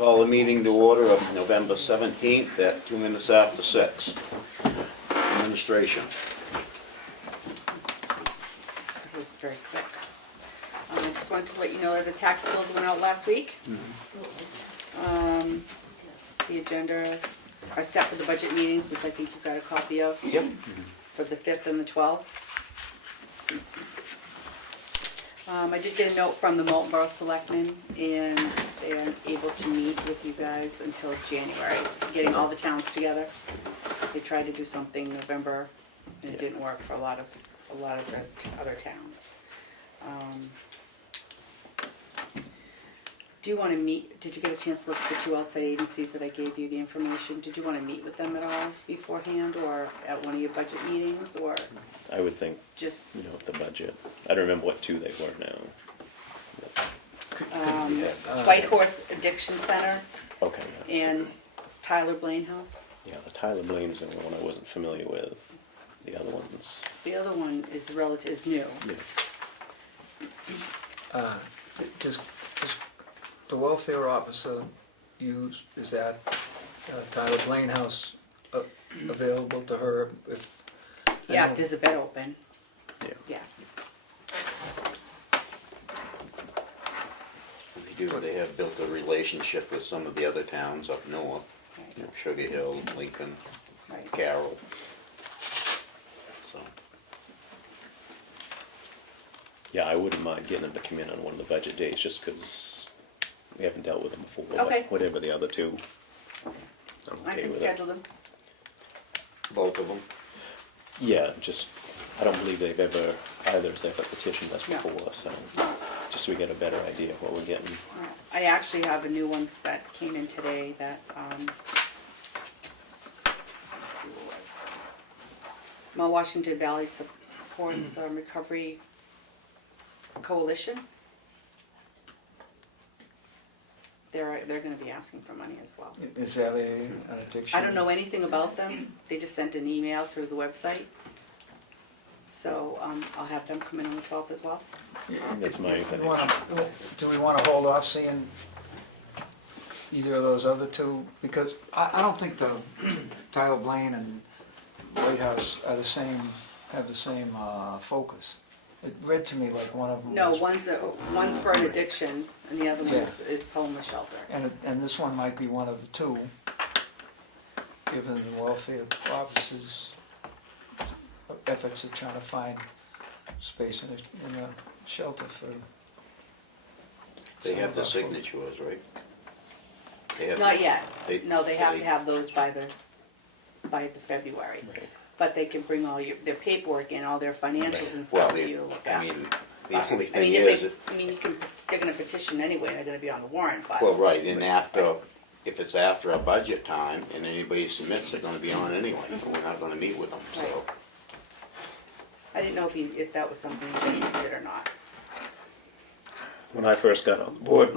Call the meeting to order of November 17th at 2 minutes after 6. Administration. It was very quick. I just wanted to let you know that the tax bills went out last week. The agendas are set for the budget meetings, which I think you got a copy of. Yep. For the 5th and the 12th. I did get a note from the Moulton Selectmen, and they are able to meet with you guys until January, getting all the towns together. They tried to do something in November, and it didn't work for a lot of the other towns. Do you want to meet, did you get a chance to look at the two outside agencies that I gave you the information? Did you want to meet with them at all beforehand, or at one of your budget meetings, or I would think, just? the budget. I don't remember what two they were now. White Horse Addiction Center Okay, yeah. and Tyler Blaine House. Yeah, the Tyler Blaine's the one I wasn't familiar with. The other ones. The other one is new. Yeah. Does the welfare officer use, is that Tyler Blaine House available to her if? Yeah, if there's a bed open. Yeah. They have built a relationship with some of the other towns up north. Right. Sugar Hill, Lincoln, Right. Carroll. So, Yeah, I wouldn't mind getting them to come in on one of the budget days just because we haven't dealt with them before. but Okay. Whatever the other two, I'm I okay can with schedule them. both of them. Yeah, just, I don't believe either has ever petitioned us No. before, so just so we get a better idea of what we're getting. I actually have a new one that came in today that, let's see what it was. My Washington Valley Supports Recovery Coalition. They're gonna be asking for money as well. Is that an addiction? I don't know anything about them. They just sent an email through the website. So, I'll have them come in on the 12th as well. That's my Do opinion. we want to hold off seeing either of those other two? Because I don't think the Tyler Blaine and White House are have the same focus. It read to me like one of them No, was- one's for an addiction and the other one Yeah. is homeless shelter. And this one might be one of the two, given the welfare officers' efforts of trying to find space in a shelter for. They some have of the our folks. signatures, right? They have Not yet. They- No, they have they- to have those by the February. Right. But they can bring all their paperwork in, all their financials and Well, stuff for you to look at. I mean, the only I thing mean, is, they're gonna petition anyway, they're gonna be on the warrant, but. well, right, and after, if it's after a budget time and anybody submits, they're gonna be on anyway. We're not gonna meet with them, so. Right. I didn't know if that was something you did or not. When I first got on the board,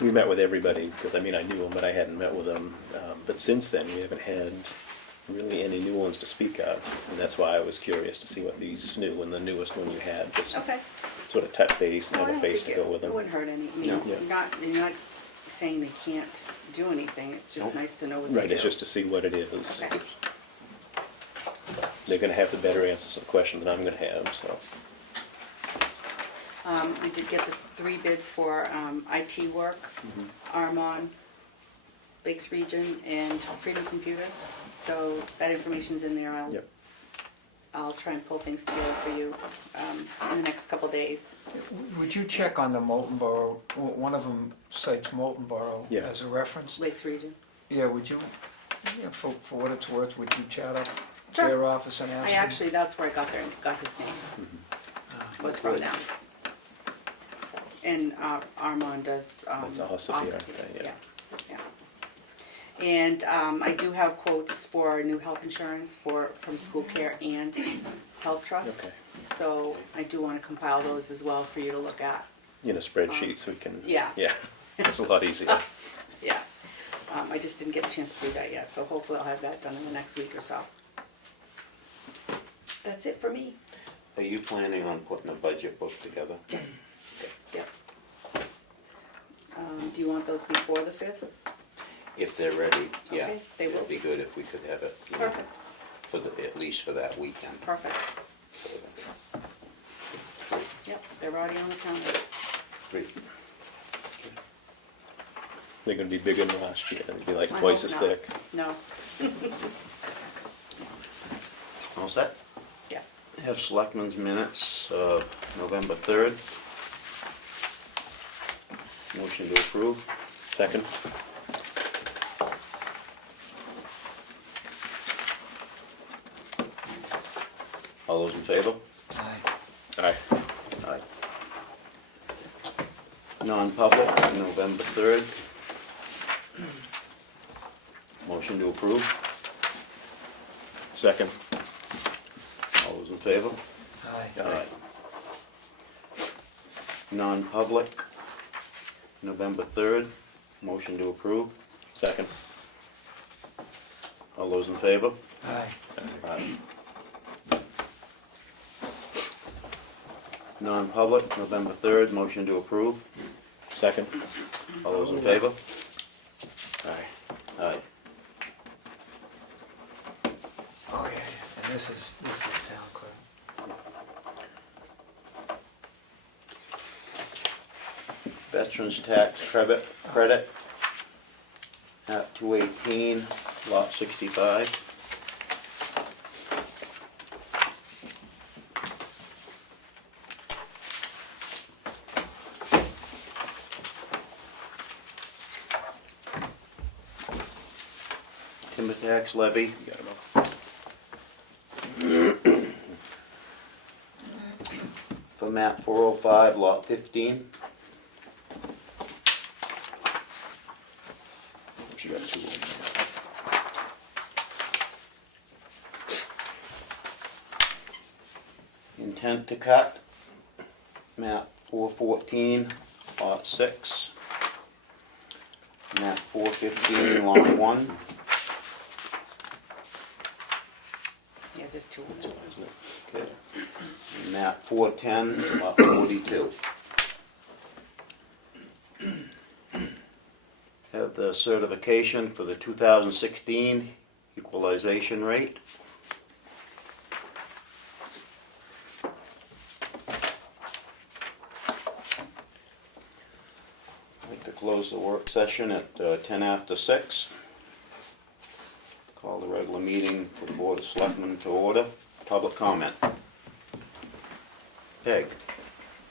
we met with everybody, because I knew them, but I hadn't met with them. But since then, we haven't had really any new ones to speak of, and that's why I was curious to see what these new, and the newest one you had, just Okay. sort of touch base, and No, I have a don't face think to go with it them. wouldn't hurt any, I mean, No. you're not saying they can't do anything, it's just Nope. nice to know what they do. Right, it's just to see what it is. Okay. They're gonna have the better answers to the question than I'm gonna have, so. We did get the 3 bids for IT work, Armonne, Lakes Region, and Freedom Computer. So that information's in there. Yep. I'll try and pull things together for you in the next couple days. Would you check on the Moulton Borough, one of them cites Moulton Borough Yeah. as a reference? Lakes Region. Yeah, would you, for what it's worth, would you chat up Sure. their office and ask them? That's where I got his name, was from them. So, and Armonne does. That's Ossipee, yeah. Yeah. And I do have quotes for new health insurance from School Care and Health Trust. Okay. So I do want to compile those as well for you to look at. In a spreadsheet, so we can. Yeah. Yeah, it's a lot easier. Yeah. I just didn't get a chance to do that yet, so hopefully I'll have that done in the next week or so. That's it for me. Are you planning on putting a budget book together? Yes. Okay. Yep. Do you want those before the 5th? If they're ready, yeah. Okay, they will It'd be good if we could have it, you know, Perfect, for the, at least for that weekend. perfect. Yep, they're already on the calendar. Great. They're gonna be bigger than last year, they'll be like I twice hope as not. thick. No, All set? yes. Have selectmen's minutes of November 3rd. Motion to approve. Second? All those in favor? Aye. Aye. Aye. Non-public, November 3rd. Motion to approve. Second? All those in favor? Aye. Aye. Non-public, November 3rd. Motion to approve. Second? All those in favor? Aye. Aye. Non-public, November 3rd. Motion to approve. Second? All those in favor? Aye. Aye. Oh, yeah, and this is town clerk. Veterans tax credit at 218, lot 65. Timber tax levy You got 'em all. for map 405, lot 15. She got 2 of them. Intent to cut, map 414, lot 6. Map 415, lot 1. Yeah, there's 2 of That's them. why, isn't it? Okay. Map 410, lot 42. Have the certification for the 2016 equalization rate. I'd like to close the work session at 10 after 6. Call the regular meeting for the Board of Selectmen to order. Public comment. Peg.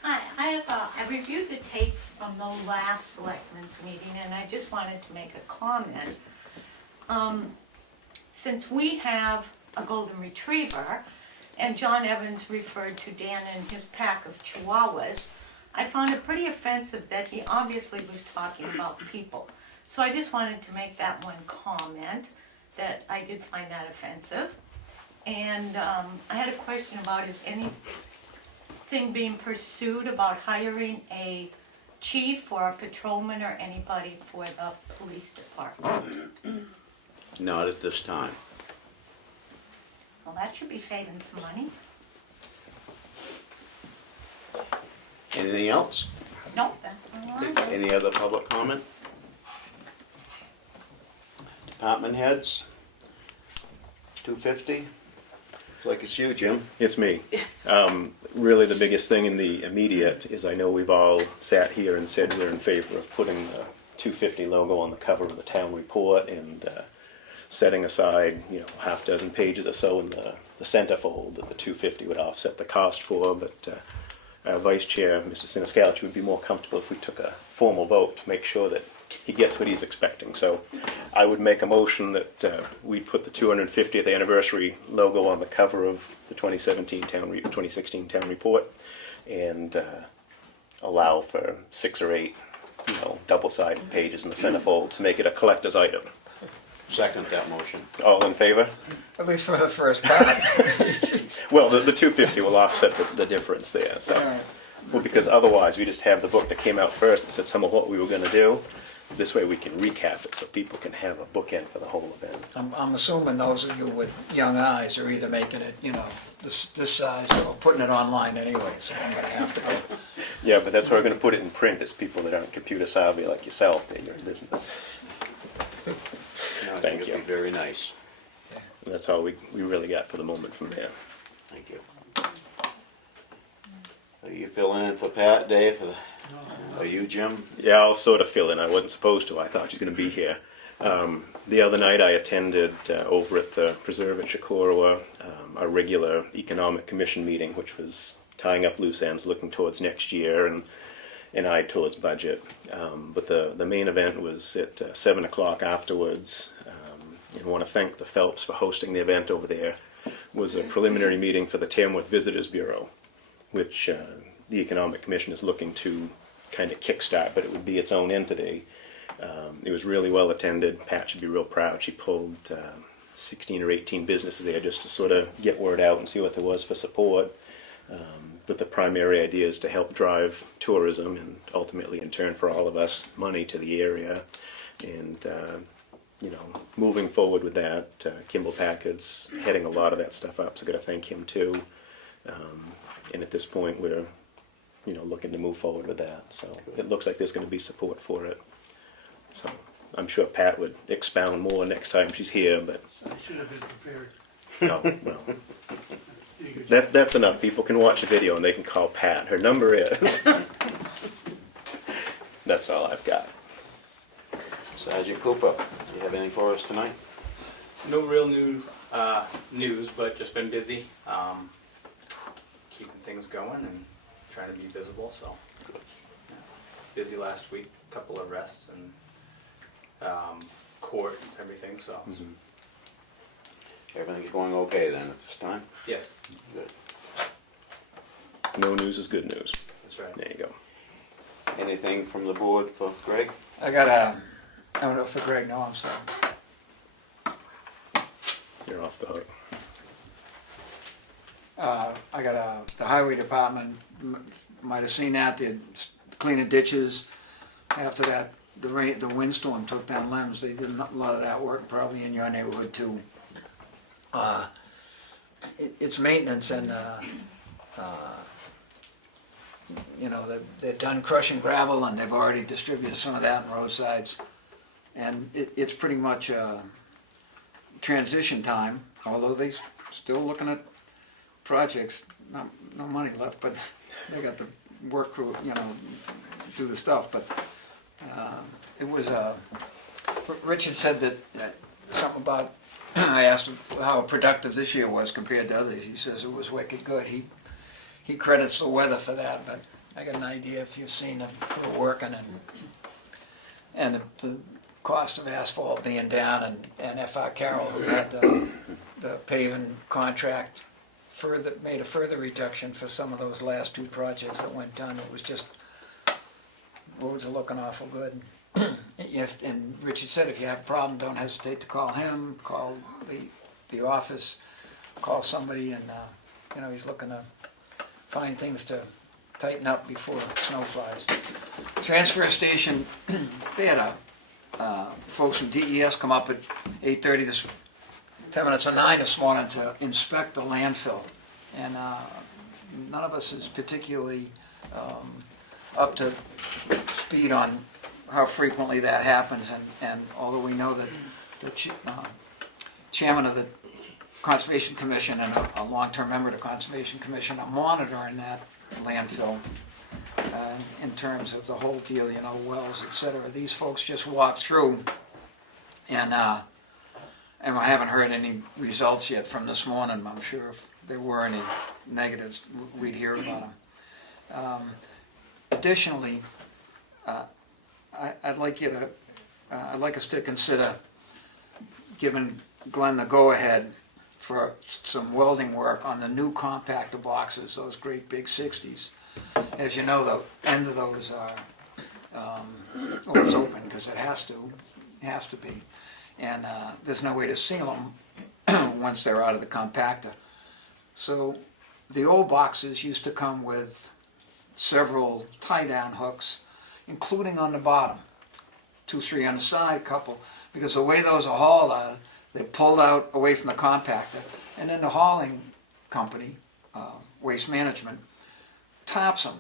Hi, I reviewed the tape from the last selectmen's meeting, and I just wanted to make a comment. Since we have a golden retriever, and John Evans referred to Dan and his pack of chihuahuas, I found it pretty offensive that he obviously was talking about people. So I just wanted to make that one comment, that I did find that offensive. And I had a question about, is anything being pursued about hiring a chief or a patrolman or anybody for the police department? Not at this time. Well, that should be saving some money. Anything else? Nope, that's all I know. Any other public comment? Department heads? 250? Looks like it's you, Jim. It's me. Really, the biggest thing in the immediate is I know we've all sat here and said we're in favor of putting the 250 logo on the cover of the town report and setting aside, half dozen pages or so in the centerfold that the 250 would offset the cost for. But our Vice Chair, Mr. Siniscalchi, would be more comfortable if we took a formal vote to make sure that he gets what he's expecting. So I would make a motion that we'd put the 250th anniversary logo on the cover of the 2016 town report and allow for 6 or 8, double-sided pages in the centerfold to make it a collector's item. Second that motion. All in favor? At least for the first part. Well, the 250 will offset the difference there. So, Yeah. well, because otherwise we just have the book that came out first that said some of what we were going to do. This way we can recap it so people can have a bookend for the whole event. I'm assuming those of you with young eyes are either making it, this size or putting it online anyway, so I'm gonna have to go. Yeah, but that's why we're gonna put it in print, is people that aren't computer savvy like yourself, that you're in business. No, I Thank think you. it'd be very nice. And that's all we really got for the moment from there. Thank you. Are you filling in for Pat, Dave? Are you, Jim? Yeah, I'll sort of fill in. I wasn't supposed to. I thought you were going to be here. The other night I attended over at the Preserve at Shakorowa a regular Economic Commission meeting, which was tying up loose ends, looking towards next year and an eye towards budget. But the main event was at 7 o'clock afterwards. And I want to thank the Phelps for hosting the event over there. It was a preliminary meeting for the Tamworth Visitors Bureau, which the Economic Commission is looking to kind of kickstart, but it would be its own entity. It was really well attended. Pat should be real proud. She pulled 16 or 18 businesses there just to sort of get word out and see what there was for support. But the primary idea is to help drive tourism and ultimately in turn for all of us money to the area. And you know, moving forward with that, Kimball Packard's heading a lot of that stuff up, so got to thank him too. And at this point we're, you know, looking to move forward with that. So it looks like there's going to be support for it. So I'm sure Pat would expound more next time she's here, but I should have been prepared. no, well, that's enough. People can watch a video and they can call Pat. Her number is. That's all I've got. Sergeant Cooper, do you have anything for us tonight? No real new news, but just been busy, keeping things going and trying to be visible. So yeah. Busy last week, couple of arrests and court, everything. So Everything's going okay then at this time? yes, Good. No news is good news. that's right. There you go. Anything from the board for Greg? I got a, I don't know for Greg, no, I'm sorry. You're off the hook. I got the highway department, might have seen that, they're cleaning ditches. After that, the windstorm took down limbs, they did a lot of that work, probably in your neighborhood too. It's maintenance and, you know, they're done crushing gravel and they've already distributed some of that in roadsides. And it's pretty much transition time, although they still looking at projects, no money left, but they got the work crew, you know, do the stuff, but it was, Richard said that something about, I asked him how productive this year was compared to others, he says it was wicked good, he credits the weather for that, but I got an idea if you've seen them working and the cost of asphalt being down and F.R. Carroll, who had the paving contract, made a further reduction for some of those last two projects that went done. It was just, roads are looking awful good. And Richard said if you have a problem, don't hesitate to call him, call the office, call somebody, and you know, he's looking to find things to tighten up before snow flies. Transfer station, they had folks from DES come up at 8:30 10 minutes to 9 this morning to inspect the landfill. And none of us is particularly up to speed on how frequently that happens. And although we know that the chairman of the Conservation Commission and a long-term member of the Conservation Commission are monitoring that landfill in terms of the whole deal, you know, wells, etc. These folks just walk through and I haven't heard any results yet from this morning. I'm sure if there were any negatives, we'd hear about them. Additionally, I'd like us to consider giving Glenn the go-ahead for some welding work on the new compactor boxes, those great big 60s. As you know, the end of those are, it's open because it has to be. And there's no way to seal them once they're out of the compactor. So the old boxes used to come with several tie-down hooks, including on the bottom, 2, 3 on the side, couple, because the way those are hauled, they're pulled out away from the compactor, and then the hauling company, Waste Management, tops them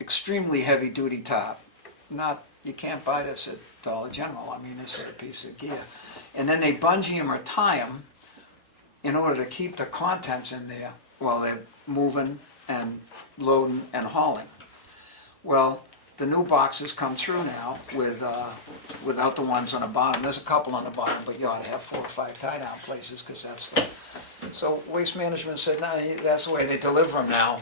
extremely heavy-duty top. Not, you can't buy this at Dollar General, I mean, this is a piece of gear. And then they bungee them or tie them in order to keep the contents in there while they're moving and loading and hauling. Well, the new boxes come through now with, without the ones on the bottom. There's a couple on the bottom, but you ought to have 4 or 5 tie-down places, because that's the... So Waste Management said, no, that's the way they deliver them now.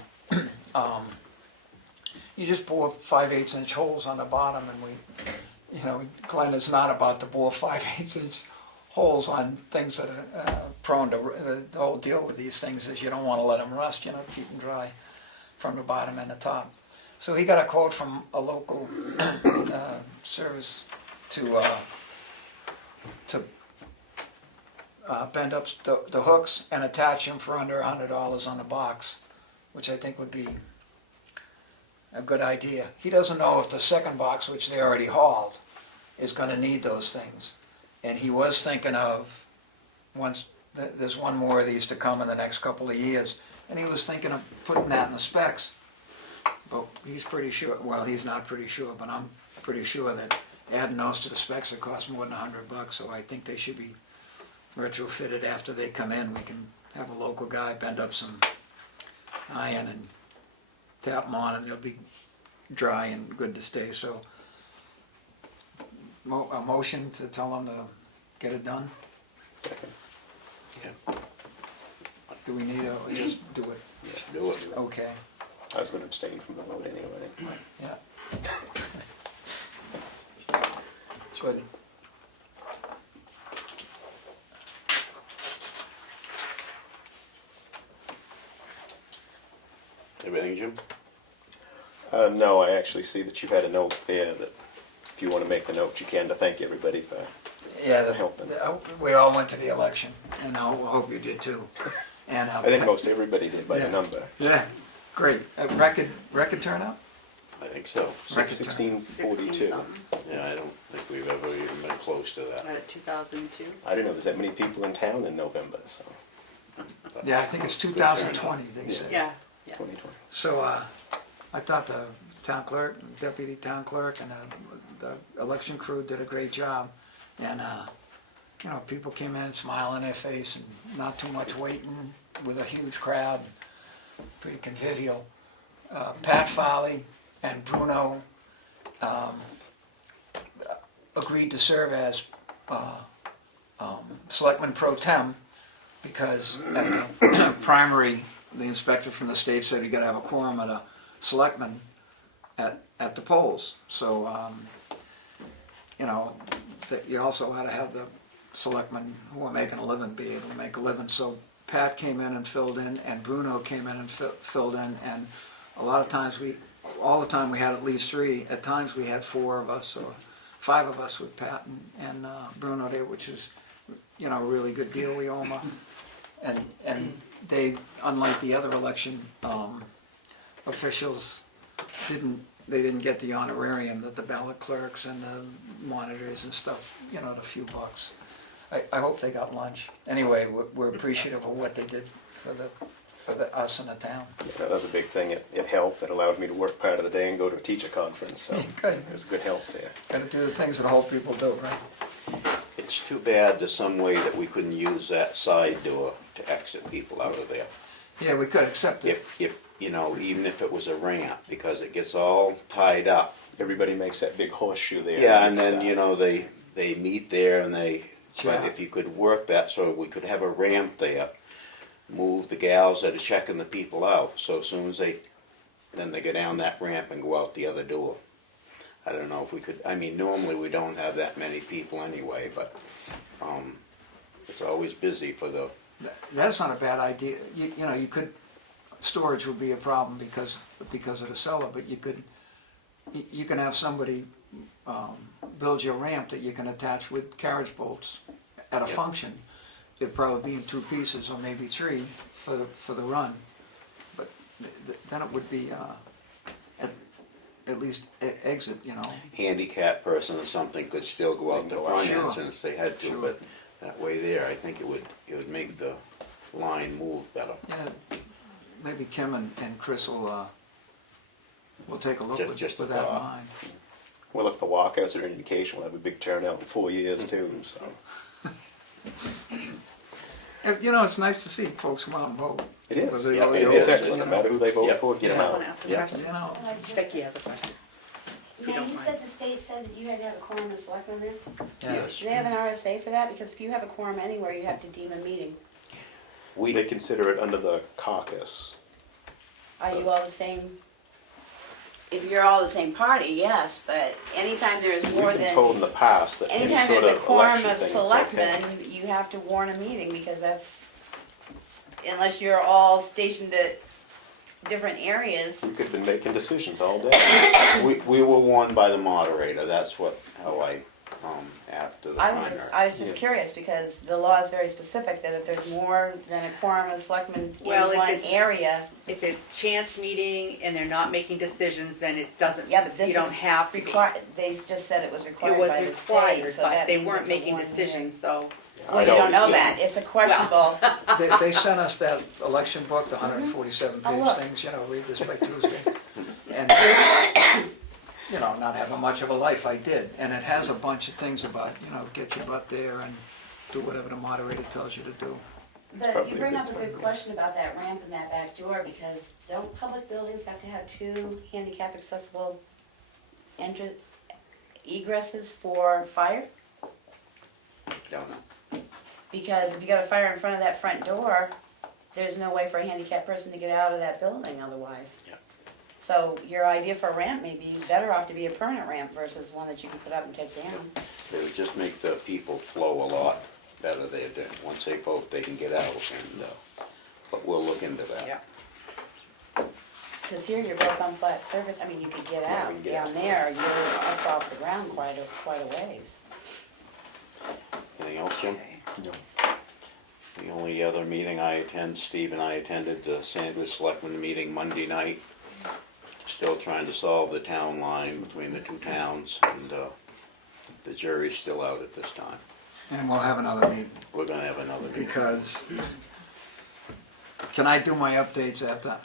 You just bore 5/8 inch holes on the bottom, and we, you know, Glenn is not about to bore 5/8 inch holes on things that are prone to, the whole deal with these things is you don't want to let them rust, you know, keep them dry from the bottom and the top. So he got a quote from a local service to bend up the hooks and attach them for under $100 on the box, which I think would be a good idea. He doesn't know if the second box, which they already hauled, is going to need those things. And he was thinking of, once there's one more of these to come in the next couple of years, and he was thinking of putting that in the specs. But he's pretty sure, well, he's not pretty sure, but I'm pretty sure that adding those to the specs would cost more than $100, so I think they should be retrofitted after they come in. We can have a local guy bend up some iron and tap them on, and they'll be dry and good to stay. So a motion to tell them to get it done? Second. Yeah, Do we need a, or just do it? just do it. Okay, I was gonna abstain from the vote anyway. yeah. Good. Everything, Jim? No, I actually see that you had a note there that if you wanna make the note, you can, to thank everybody for, Yeah, Helping. we all went to the election, and I hope you did too. And I think most everybody did by Yeah. the number. Yeah, great. Record turnout? I think so. Record 1642. 16 something. Yeah, I don't think we've ever even been close to that. Right at 2002. I didn't know there's that many people in town in November, so, Yeah, I think it's 2020, they say. Yeah, yeah. 2020. So I thought the town clerk, deputy town clerk, and the election crew did a great job. And, you know, people came in, smile on their face, and not too much waiting with a huge crowd, pretty convivial. Pat Foley and Bruno agreed to serve as selectman pro tem, because at the primary, the inspector from the state said you gotta have a quorum of the selectmen at the polls. So, you know, that you also had to have the selectmen who are making a living be able to make a living. So Pat came in and filled in, and Bruno came in and filled in, and a lot of times all the time we had at least 3. At times we had 4 of us or 5 of us with Pat and Bruno there, which is, you know, a really good deal. We owe them and they, unlike the other election officials, they didn't get the honorarium that the ballot clerks and the monitors and stuff, you know, a few bucks. I hope they got lunch. Anyway, we're appreciative of what they did for us in the town. Yeah, that was a big thing. It helped. It allowed me to work part of the day and go to a teacher conference, so Good. it was a good help there. Gotta do the things that whole people do, right? It's too bad there's some way that we couldn't use that side door to exit people out of there. Yeah, we could accept it. If, you know, even if it was a ramp, because it gets all tied up. Everybody makes that big horseshoe there. Yeah, and It's, then, you know, they meet there and but Yeah. if you could work that so we could have a ramp there, move the gals that are checking the people out, so as soon as they go down that ramp and go out the other door. I don't know if we could, I mean, normally we don't have that many people anyway, but, it's always busy for the, That's not a bad idea. You know, you could, storage would be a problem because of the cellar, but you can have somebody build you a ramp that you can attach with carriage bolts at a Yep. function. It'd probably be in 2 pieces or maybe 3 for the run. But then it would be at least exit, you know. handicap person or something could still go out the front Sure. entrance if they had to, Sure. but that way there, I think it would make the line move better. Yeah, maybe Kim and Chris will we'll take a look Just with a that in thought. mind. Well, if the walkouts are an indication, we'll have a big turnout in 4 years too, so. And, you know, it's nice to see folks come out and vote. It is, Because they yeah, vote, it you know, is. It's excellent, no you know, matter who they vote Yep. for, get them I want to out. ask a Yeah. question. You know, Becky has a question. you Now, don't you mind. said the state said that you had to have a quorum of selectmen there? yeah. Yes. Do they have an RSA for that? Because if you have a quorum anywhere, you have to deem a meeting. They consider it under the caucus. Are you all the same? If you're all the same party, yes, but anytime there's more We've been told in than, the past that any anytime sort there's a of quorum election of thing is okay. selectmen, you have to warn a meeting because that's, unless you're all stationed at different areas. We could have been making decisions all day. We were warned by the moderator, that's how I, after the primary. I was just Yeah. curious because the law is very specific that if there's more than a quorum of selectmen in Well, if one it's- area, If it's chance meeting and they're not making decisions, then it doesn't, yeah, but this you don't is have to be. required, they just said it was It required was by the state, required, so but that they means weren't it's a making one decisions, so. Well, I'd you don't always know be- that, it's a questionable, They sent us that election book, the 147 Oh, page look. things, you know, read this by Tuesday. And, you know, not having much of a life, I did. And it has a bunch of things about, you know, get your butt there and do whatever the moderator tells you to do. but probably you a bring good up a time, good yeah. question about that ramp and that back door, because don't public buildings have to have two handicap accessible egresses for fire? Don't know. Because if you got a fire in front of that front door, there's no way for a handicapped person to get out of that building otherwise. Yeah. So your idea for a ramp may be better off to be a permanent ramp versus one that you can put up and take down. It would just make the people flow a lot better there. Then once they vote, they can get out, and, but we'll look into that. Yeah. Because here you're both on flat surface, I mean, you could get Yeah, out. we can get Down out. there, you're up off the ground quite a ways. Anything else, Jim? No. The only other meeting I attend, Steve and I attended the Sandwich Selectmen meeting Monday night. Still trying to solve the town line between the two towns, and the jury's still out at this time. And we'll have another meeting. We're gonna have another meeting. Because, can I do my updates after,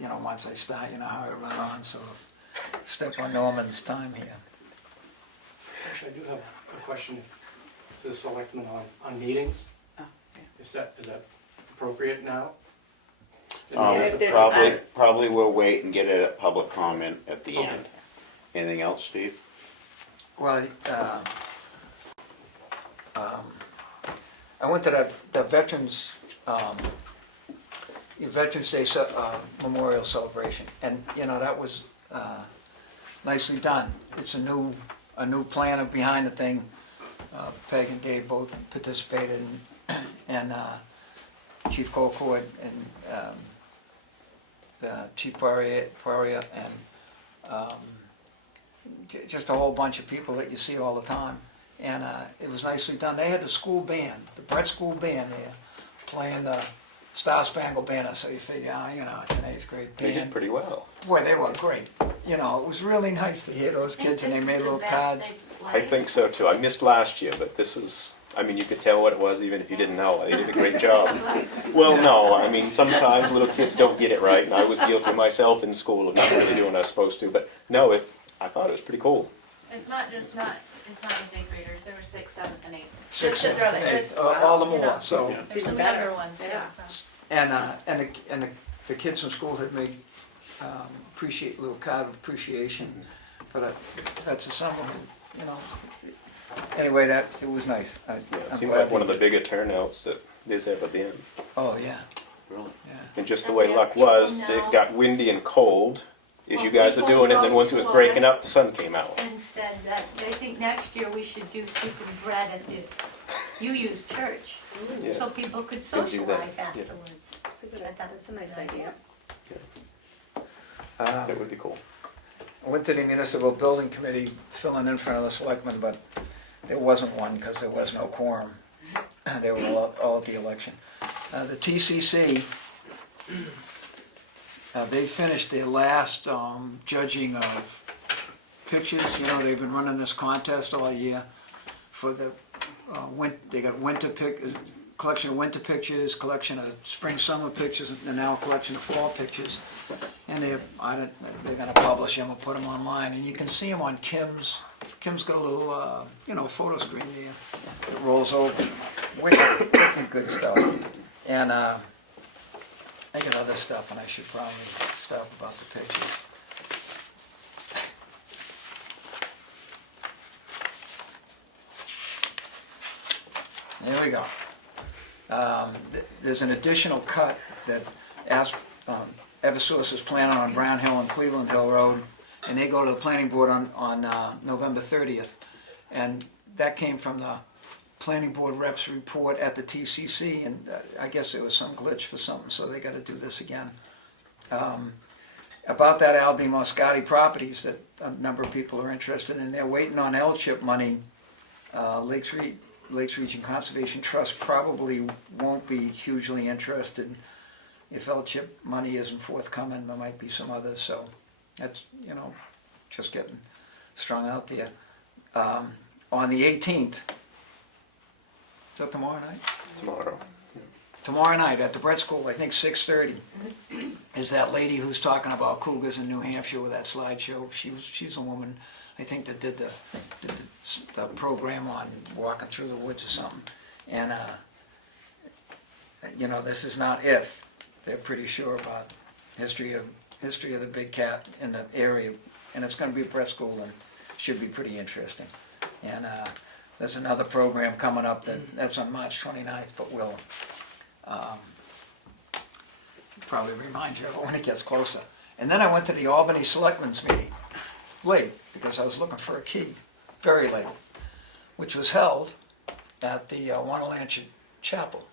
you know, once I start, you know how I run on, so step on Norman's time here. Actually, I do have a question for the selectmen on meetings. Oh, yeah. Is that appropriate now? Yeah, if there's- Probably we'll wait and get it at public comment at the Okay. end. Anything else, Steve? Well, I went to the Veterans, Veterans Day Memorial Celebration, and, you know, that was nicely done. It's a new planner behind the thing. Peg and Dave both participated, and Chief Colcord and Chief Poirier, and just a whole bunch of people that you see all the time. And it was nicely done. They had the school band, the Brett School Band there, playing the Star Spangled Banner, so you figure, you know, it's an 8th grade They did band. pretty well. Boy, they were great. You know, it was really nice to hear those kids, and they made little cards. I think so too. I missed last year, but this is, I mean, you could tell what it was even if you didn't know. They did a great job. Well, no, I mean, sometimes little kids don't get it right, and I was guilty myself in school of not really doing what I was supposed to, but no, I thought it was pretty cool. It's not just it's not just 8th graders, there were 6th, 7th, and 8th. Six, Just to throw seven, that- eight, just, all the you know, more, so. Yeah. There's some Even better. younger ones too, Yeah. so. And the kids from school had made, appreciate, little card of appreciation for the Vets Assembly, you know. Anyway, it was nice. Yeah, I'm it seemed glad like one of they the bigger turnouts that there's ever been. Oh, yeah, Really? yeah. And just the And way we luck have people was, now- it got windy and cold as Well, you guys were people doing it, and then wrote once it was to breaking us up, the sun came out. And said that they think next year we should do soup and bread at the UU's church, Yeah. so people could Could do that, socialize yeah. afterwards. That's a good idea. That's a nice idea. That would be cool. I went to the municipal building committee filling in front of the selectmen, but there wasn't one because there was no quorum. They were all at the election. The TCC, they finished their last judging of pictures. You know, they've been running this contest all year for the, they got winter collection of winter pictures, collection of spring, summer pictures, and now a collection of fall pictures. And they're gonna publish them or put them online, and you can see them on Kim's got a little, photo screen there. It rolls over. Wicked good stuff. And I got other stuff, and I should probably stop about the pictures. There we go. There's an additional cut that Eversource is planning on Brown Hill and Cleveland Hill Road, and they go to the planning board on November 30th. And that came from the planning board reps report at the TCC, and I guess there was some glitch for something, so they gotta do this again. About that Albee Moscati properties that a number of people are interested in, they're waiting on L-chip money. Lakes Region Conservation Trust probably won't be hugely interested. If L-chip money isn't forthcoming, there might be some others, so that's, just getting strung out there. On the 18th, is that tomorrow night? Tomorrow. Tomorrow night at the Brett School, I think 6:30, is that lady who's talking about cougars in New Hampshire with that slideshow. She's a woman, I think, that did the program on walking through the woods or something. And, this is not if. They're pretty sure about history of the big cat in the area, and it's going to be at Brett School and should be pretty interesting. And there's another program coming up that's on March 29th, but we'll probably remind you of it when it gets closer. And then I went to the Albany Selectmen's meeting, late, because I was looking for a key, very late, which was held at the Wanalanchet Chapel.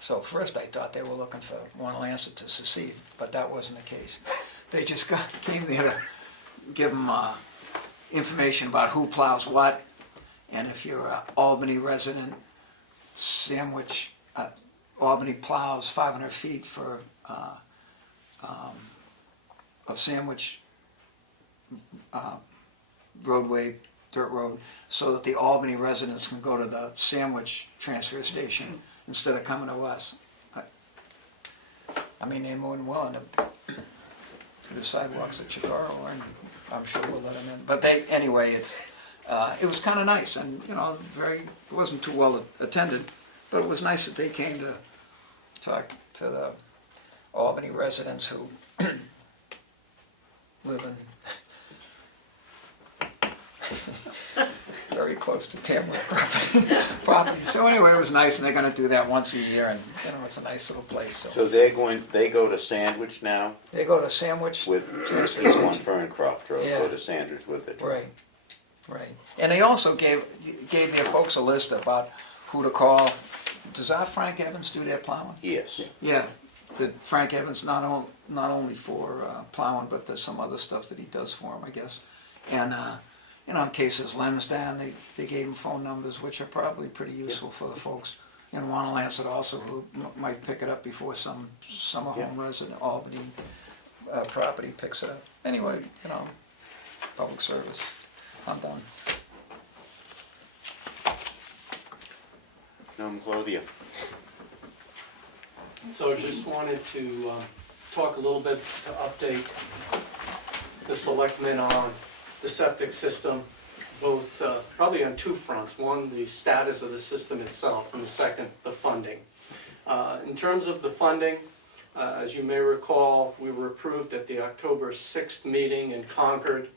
So first I thought they were looking for Wanalancet to secede, but that wasn't the case. They just came there to give them information about who plows what, and if you're an Albany resident, Sandwich, Albany plows 500 feet for of Sandwich roadway, dirt road, so that the Albany residents can go to the Sandwich transfer station instead of coming to us. I mean, they're more than willing to the sidewalks at Chicago, and I'm sure we'll let them in. But anyway, it was kind of nice, and it wasn't too well attended, but it was nice that they came to talk to the Albany residents who live in very close to Tamworth property. So anyway, it was nice, and they're going to do that once a year, and it's a nice little place. So they go to Sandwich now They go to Sandwich with transfer it's on station. Ferncroft Road. Yeah. Go to Sandwich with it. Right. And they also gave their folks a list about who to call. Does our Frank Evans do their plowing? Yes. Yeah, Frank Evans, not only for plowing, but there's some other stuff that he does for him, I guess. And in case his limbs down, they gave him phone numbers, which are probably pretty useful for the folks in Wanalancet also, who might pick it up before some summer home resident, Albany property picks it up. Anyway, public service. I'm done. Claudia. So I just wanted to talk a little bit to update the selectmen on the septic system, both probably on two fronts. One, the status of the system itself, and the second, the funding. In terms of the funding, as you may recall, we were approved at the October 6th meeting in Concord,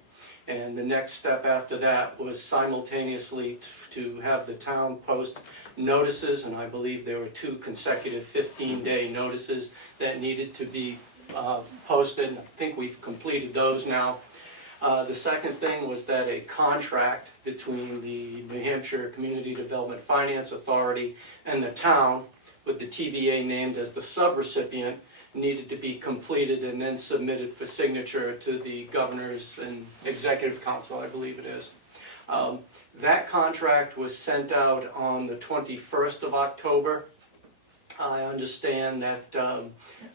and the next step after that was simultaneously to have the town post notices, and I believe there were 2 consecutive 15-day notices that needed to be posted. I think we've completed those now. The second thing was that a contract between the New Hampshire Community Development Finance Authority and the town, with the TVA named as the subrecipient, needed to be completed and then submitted for signature to the governors and executive council, I believe it is. That contract was sent out on the 21st of October. I understand that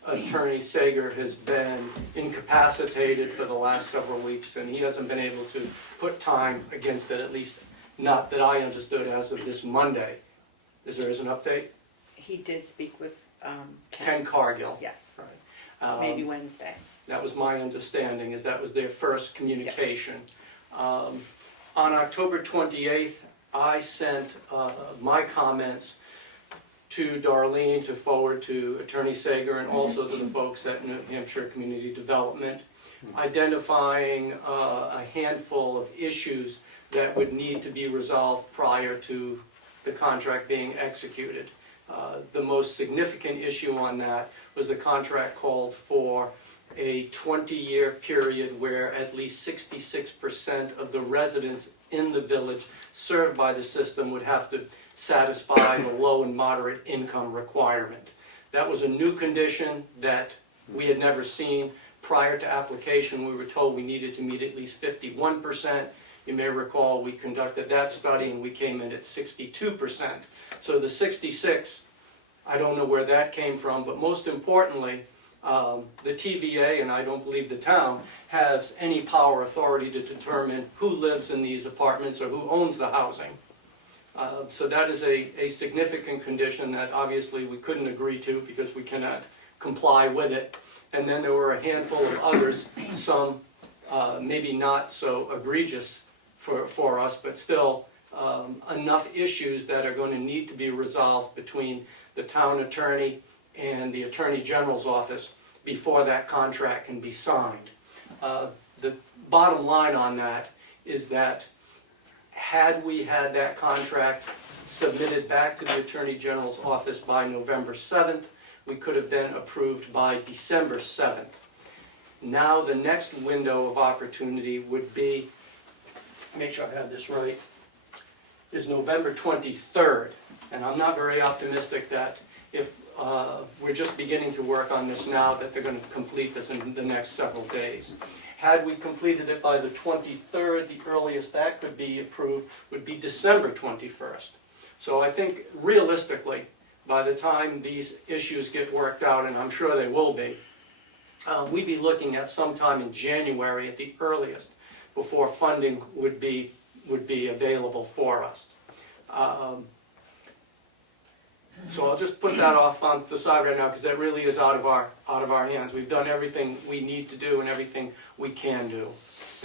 Attorney Sager has been incapacitated for the last several weeks, and he hasn't been able to put time against it, at least not that I understood as of this Monday. Is there an update? He did speak with, Ken Cargill. yes, Right. maybe Wednesday. That was my understanding, is that was their first communication. On October 28th, I sent my comments to Darlene to forward to Attorney Sager and also to the folks at New Hampshire Community Development, identifying a handful of issues that would need to be resolved prior to the contract being executed. The most significant issue on that was the contract called for a 20-year period where at least 66% of the residents in the village served by the system would have to satisfy the low and moderate income requirement. That was a new condition that we had never seen. Prior to application, we were told we needed to meet at least 51%. You may recall we conducted that study and we came in at 62%. So the 66, I don't know where that came from, but most importantly, the TVA, and I don't believe the town, has any power authority to determine who lives in these apartments or who owns the housing. So that is a significant condition that obviously we couldn't agree to because we cannot comply with it. And then there were a handful of others, some maybe not so egregious for us, but still enough issues that are going to need to be resolved between the town attorney and the Attorney General's office before that contract can be signed. The bottom line on that is that had we had that contract submitted back to the Attorney General's office by November 7th, we could have been approved by December 7th. Now the next window of opportunity would be, make sure I have this right, is November 23rd. And I'm not very optimistic that if we're just beginning to work on this now, that they're going to complete this in the next several days. Had we completed it by the 23rd, the earliest that could be approved would be December 21st. So I think realistically, by the time these issues get worked out, and I'm sure they will be, we'd be looking at sometime in January at the earliest before funding would be available for us. So I'll just put that off on the side right now because that really is out of our hands. We've done everything we need to do and everything we can do.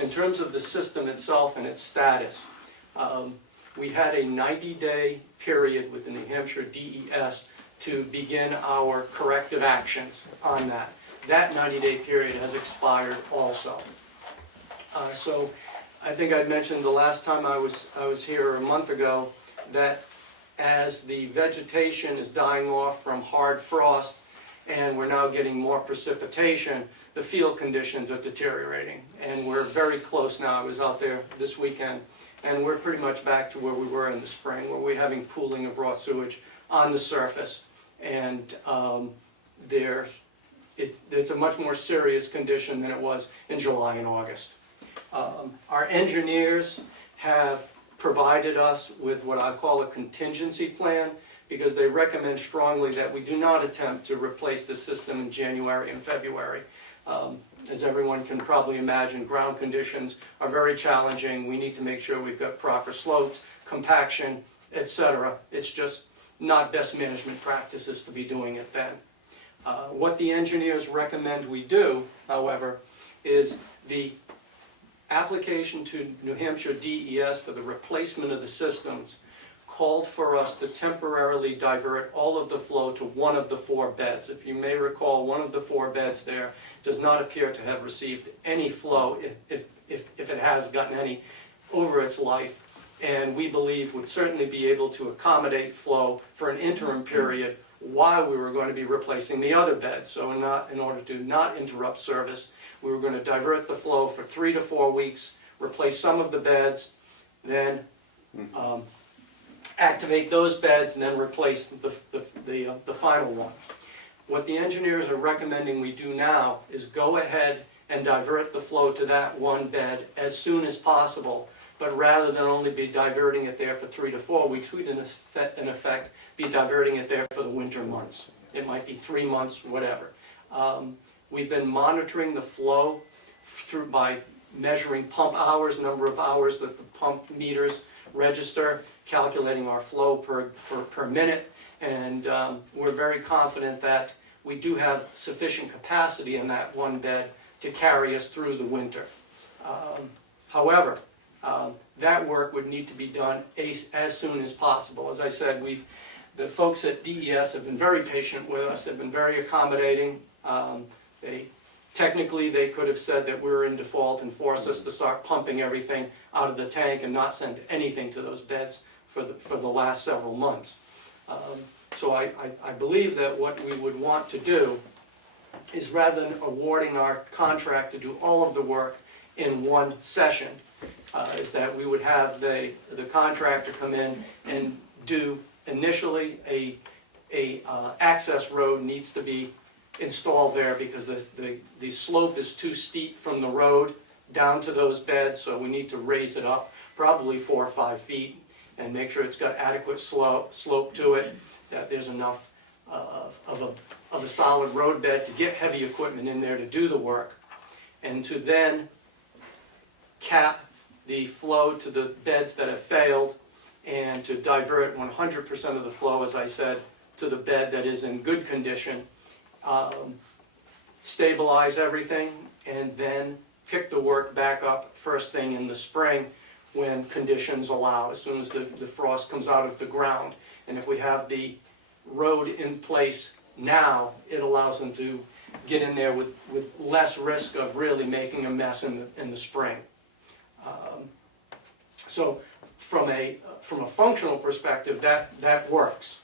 In terms of the system itself and its status, we had a 90-day period with the New Hampshire DES to begin our corrective actions on that. That 90-day period has expired also. So I think I'd mentioned the last time I was here a month ago that as the vegetation is dying off from hard frost and we're now getting more precipitation, the field conditions are deteriorating. And we're very close now. I was out there this weekend and we're pretty much back to where we were in the spring, where we're having pooling of raw sewage on the surface. And it's a much more serious condition than it was in July and August. Our engineers have provided us with what I call a contingency plan because they recommend strongly that we do not attempt to replace the system in January and February. As everyone can probably imagine, ground conditions are very challenging. We need to make sure we've got proper slopes, compaction, etc. It's just not best management practices to be doing it then. What the engineers recommend we do, however, is the application to New Hampshire DES for the replacement of the systems called for us to temporarily divert all of the flow to one of the 4 beds. If you may recall, one of the 4 beds there does not appear to have received any flow, if it has gotten any, over its life, and we believe would certainly be able to accommodate flow for an interim period while we were going to be replacing the other beds. So in order to not interrupt service, we were going to divert the flow for 3 to 4 weeks, replace some of the beds, then activate those beds, and then replace the final one. What the engineers are recommending we do now is go ahead and divert the flow to that one bed as soon as possible, but rather than only be diverting it there for 3 to 4 weeks, we'd in effect be diverting it there for the winter months. It might be 3 months, whatever. We've been monitoring the flow by measuring pump hours, number of hours that the pump meters register, calculating our flow per minute, and we're very confident that we do have sufficient capacity in that one bed to carry us through the winter. However, that work would need to be done as soon as possible. As I said, the folks at DES have been very patient with us, they've been very accommodating. Technically, they could have said that we're in default and forced us to start pumping everything out of the tank and not send anything to those beds for the last several months. So I believe that what we would want to do is, rather than awarding our contract to do all of the work in one session, is that we would have the contractor come in and do initially a access road needs to be installed there because the slope is too steep from the road down to those beds, so we need to raise it up probably 4 or 5 feet and make sure it's got adequate slope to it, that there's enough of a solid road bed to get heavy equipment in there to do the work, and to then cap the flow to the beds that have failed and to divert 100% of the flow, as I said, to the bed that is in good condition, stabilize everything, and then pick the work back up first thing in the spring when conditions allow, as soon as the frost comes out of the ground. And if we have the road in place now, it allows them to get in there with less risk of really making a mess in the spring. So from a functional perspective, that works.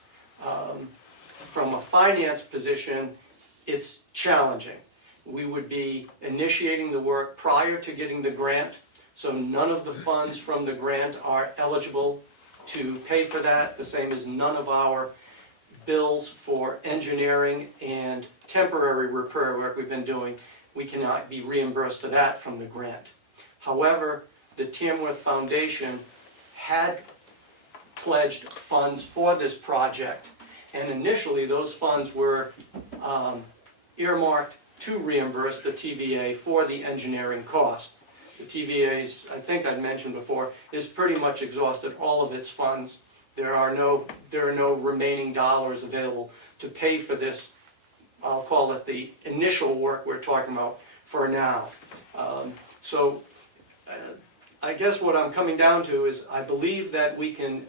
From a finance position, it's challenging. We would be initiating the work prior to getting the grant, so none of the funds from the grant are eligible to pay for that, the same as none of our bills for engineering and temporary repair work we've been doing, we cannot be reimbursed for that from the grant. However, the Tamworth Foundation had pledged funds for this project, and initially those funds were earmarked to reimburse the TVA for the engineering cost. The TVA's, I think I'd mentioned before, is pretty much exhausted all of its funds. There are no remaining dollars available to pay for this, I'll call it the initial work we're talking about for now. I guess what I'm coming down to is I believe that we can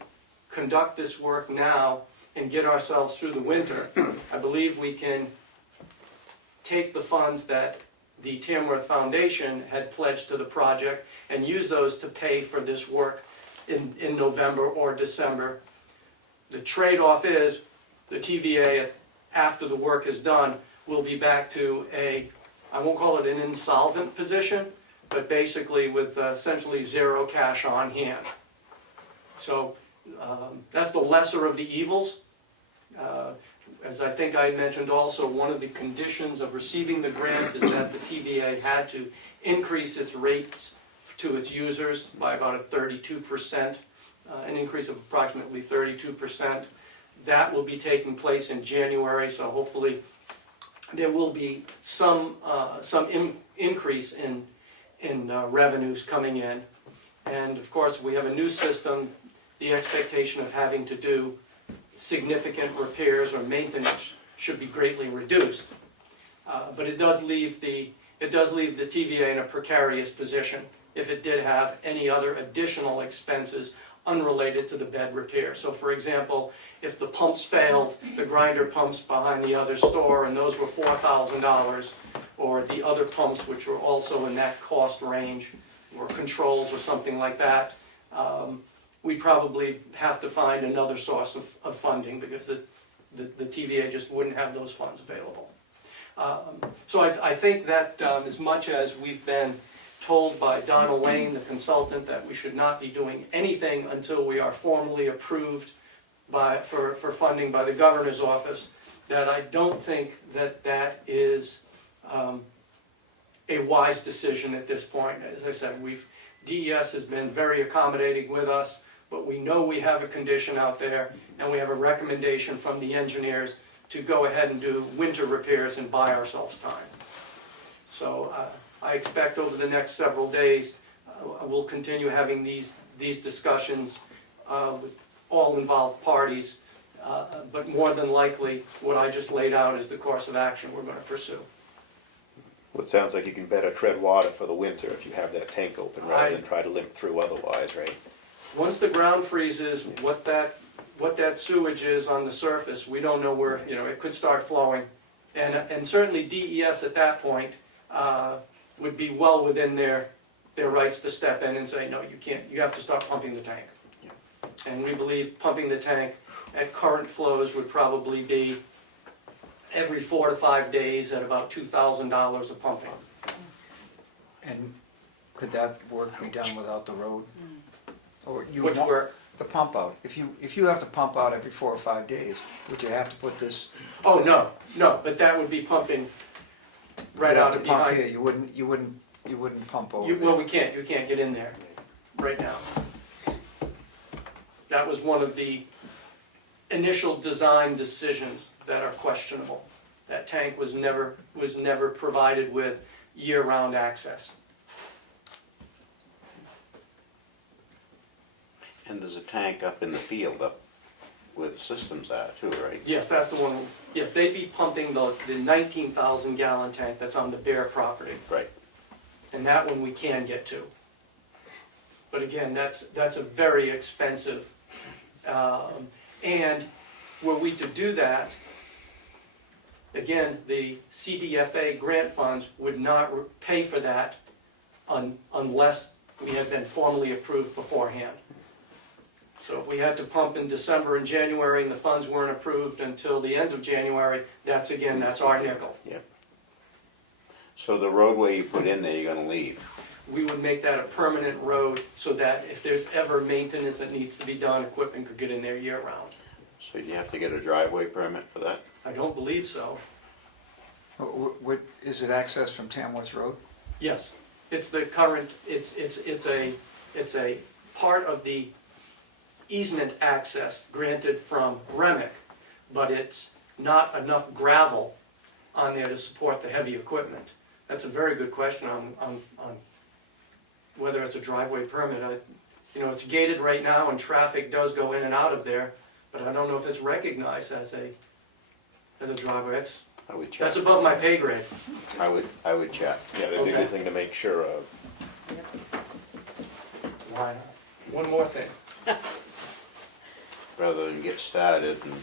conduct this work now and get ourselves through the winter. I believe we can take the funds that the Tamworth Foundation had pledged to the project and use those to pay for this work in November or December. The trade-off is the TVA, after the work is done, will be back to I won't call it an insolvent position, but basically with essentially zero cash on hand. So that's the lesser of the evils. As I think I mentioned also, one of the conditions of receiving the grant is that the TVA had to increase its rates to its users by about a 32%, an increase of approximately 32%. That will be taking place in January, so hopefully there will be some increase in revenues coming in. And of course, we have a new system, the expectation of having to do significant repairs or maintenance should be greatly reduced. But it does leave the TVA in a precarious position if it did have any other additional expenses unrelated to the bed repair. So for example, if the pumps failed, the grinder pumps behind the other store, and those were $4,000, or the other pumps which were also in that cost range, or controls or something like that, we'd probably have to find another source of funding because the TVA just wouldn't have those funds available. So I think that as much as we've been told by Donna Wayne, the consultant, that we should not be doing anything until we are formally approved for funding by the governor's office, that I don't think that is a wise decision at this point. As I said, DES has been very accommodating with us, but we know we have a condition out there, and we have a recommendation from the engineers to go ahead and do winter repairs and buy ourselves time. So I expect over the next several days we'll continue having these discussions all involved parties, but more than likely, what I just laid out is the course of action we're gonna pursue. Well, it sounds like you can better tread water for the winter if you have that tank open rather than try to limp through otherwise, right? Once the ground freezes, what that sewage is on the surface, we don't know where, it could start flowing. And certainly DES at that point would be well within their rights to step in and say, no, you can't, you have to start pumping the tank. And we believe pumping the tank at current flows would probably be every 4 to 5 days at about $2,000 a pumping. And could that work be done without the road? Or you Which want work? the pump out? If you have to pump out every 4 or 5 days, would you have to put this? Oh, no, but that would be pumping right you'd have out to of pump behind. here. You wouldn't pump over. Well, you can't get in there right now. That was one of the initial design decisions that are questionable. That tank was never provided with year-round access. And there's a tank up in the field up where the systems are too, right? Yes, that's the one, yes, they'd be pumping the 19,000 gallon tank that's on the Bear property. Right. And that one we can get to. But again, that's a very expensive, and were we to do that, again, the CDFA grant funds would not pay for that unless we had been formally approved beforehand. So if we had to pump in December and January and the funds weren't approved until the end of January, that's our nickel. Yep. So the roadway you put in there, you're gonna leave? We would make that a permanent road so that if there's ever maintenance that needs to be done, equipment could get in there year round. So you have to get a driveway permit for that? I don't believe so. Is it access from Tamworth Road? Yes, it's the current, it's a part of the easement access granted from Remick, but it's not enough gravel on there to support the heavy equipment. That's a very good question on whether it's a driveway permit. It's gated right now and traffic does go in and out of there, but I don't know if it's recognized as a driveway. I would check. That's above my pay grade. I would check. Yeah, that'd be a Okay. good thing to make sure of. One more thing. Rather than get started and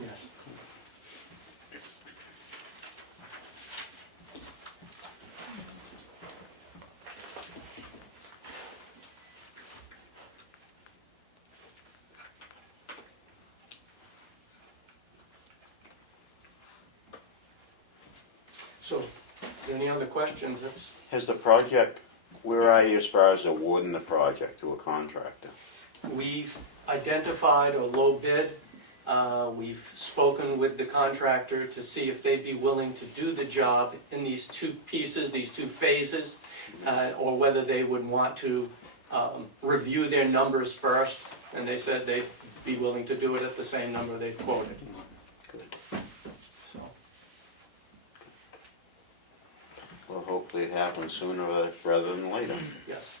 Yes. So, is there any other questions? has the project, where are you as far as awarding the project to a contractor? We've identified a low bid. We've spoken with the contractor to see if they'd be willing to do the job in these two pieces, these two phases, or whether they would want to review their numbers first. And they said they'd be willing to do it at the same number they've quoted. Good. So, Well, hopefully it happens sooner rather than later. yes.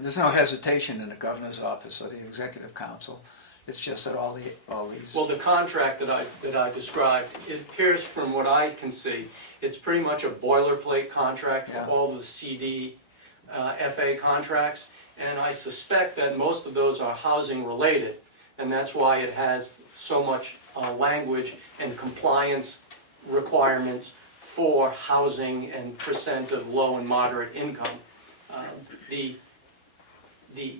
There's no hesitation in the governor's office or the executive council. It's just that all these. Well, the contract that I described, it appears from what I can see, it's pretty much a boilerplate contract for Yeah. all the CDFA contracts, and I suspect that most of those are housing related, and that's why it has so much language and compliance requirements for housing and percent of low and moderate income. The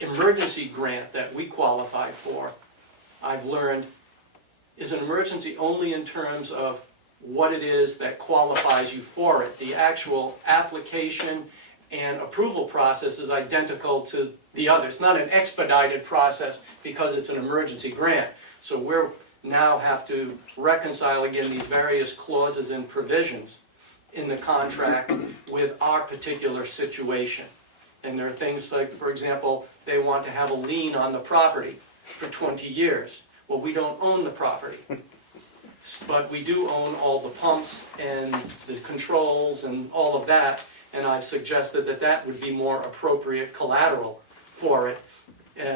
emergency grant that we qualify for, I've learned, is an emergency only in terms of what it is that qualifies you for it. The actual application and approval process is identical to the other. It's not an expedited process because it's an emergency grant. So we now have to reconcile again these various clauses and provisions in the contract with our particular situation. And there are things like, for example, they want to have a lien on the property for 20 years. Well, we don't own the property, but we do own all the pumps and the controls and all of that, and I've suggested that that would be more appropriate collateral for it.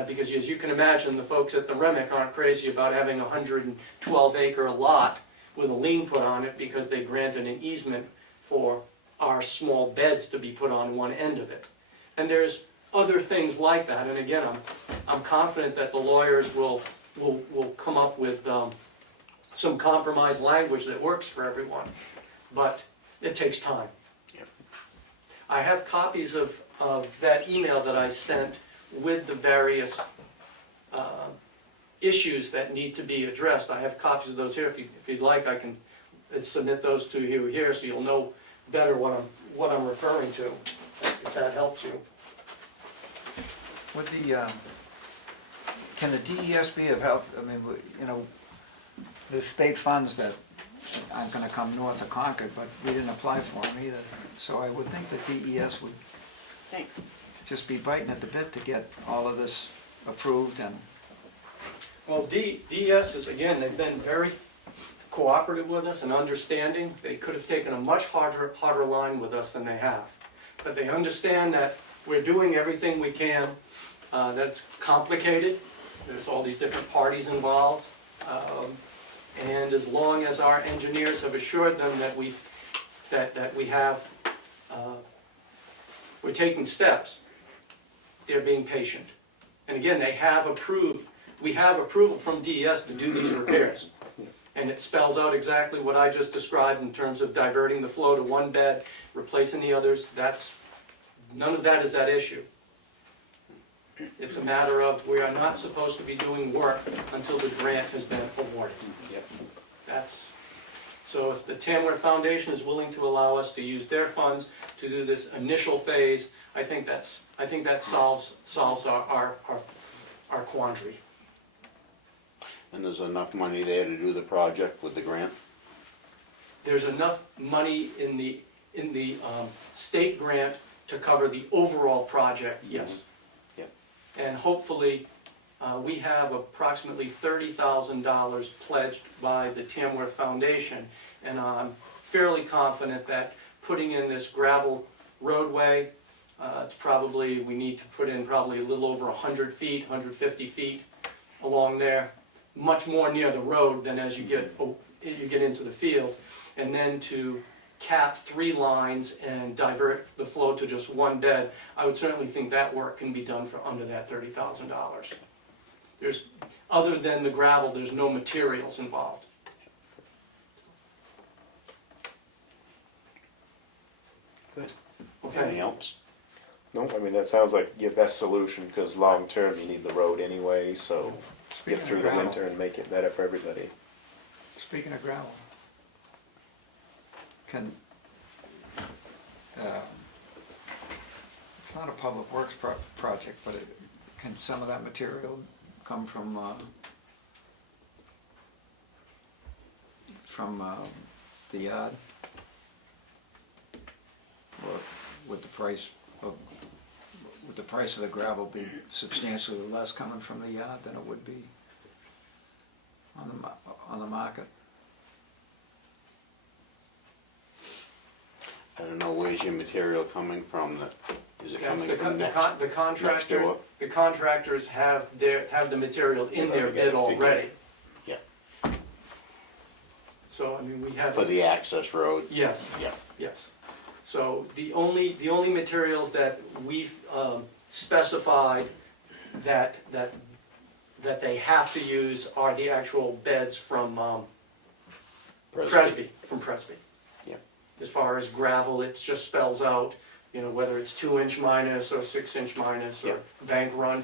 Because as you can imagine, the folks at the Remick aren't crazy about having a 112-acre lot with a lien put on it because they granted an easement for our small beds to be put on one end of it. And there's other things like that, and again, I'm confident that the lawyers will come up with some compromise language that works for everyone, but it takes time. Yep. I have copies of that email that I sent with the various issues that need to be addressed. I have copies of those here. If you'd like, I can submit those to you here so you'll know better what I'm referring to, if that helps you. With the, can the DES be of help? I mean, you know, there's state funds that aren't gonna come north of Concord, but we didn't apply for them either. So I would think the DES would Thanks. just be biting at the bit to get all of this approved and, Well, DES is, again, they've been very cooperative with us and understanding. They could have taken a much harder line with us than they have. But they understand that we're doing everything we can, that it's complicated. There's all these different parties involved. And as long as our engineers have assured them that we're taking steps, they're being patient. And again, we have approval from DES to do these repairs. And it spells out exactly what I just described in terms of diverting the flow to one bed, replacing the others. None of that is at issue. It's a matter of we are not supposed to be doing work until the grant has been awarded. Yep. So if the Tamworth Foundation is willing to allow us to use their funds to do this initial phase, I think that solves our quandary. And there's enough money there to do the project with the grant? There's enough money in the state grant to cover the overall project, yes. Yep. And hopefully, we have approximately $30,000 pledged by the Tamworth Foundation, and I'm fairly confident that putting in this gravel roadway, we need to put in probably a little over 100 feet, 150 feet along there, much more near the road than as you get into the field, and then to cap 3 lines and divert the flow to just one bed. I would certainly think that work can be done for under that $30,000. Other than the gravel, there's no materials involved. Good. Okay. Anything else? no, I mean, that sounds like your best solution, because long-term, you need the road anyway, so get Speaking of through the gravel. winter and make it better for everybody. speaking of gravel, can, it's not a public works project, but can some of that material come from the yard? Or would the price of the gravel be substantially less coming from the yard than it would be on the market? I don't know, where's your material coming from? Is it coming from next door? The contractors have the material in their bid already. Yeah. So, I mean, we have. For the access road? Yes. Yeah. Yes. So the only materials that we've specified that they have to use are the actual beds from Presby. Yeah. As far as gravel, it just spells out, you know, whether it's 2-inch minus or 6-inch minus or bank run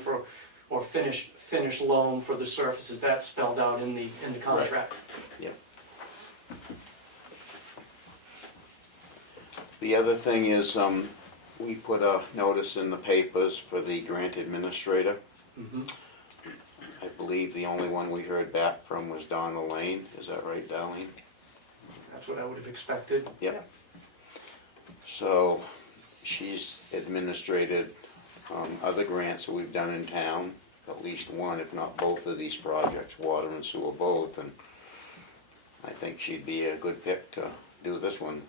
or finish loam for the surfaces. That's spelled out in the contract. Yeah. The other thing is, we put a notice in the papers for the grant administrator. Mhm. I believe the only one we heard back from was Donna Lane. Is that right, Darlene? That's what I would have expected. Yep. So she's administrated other grants that we've done in town, at least one, if not both of these projects, water and sewer both, and I think she'd be a good pick to do this one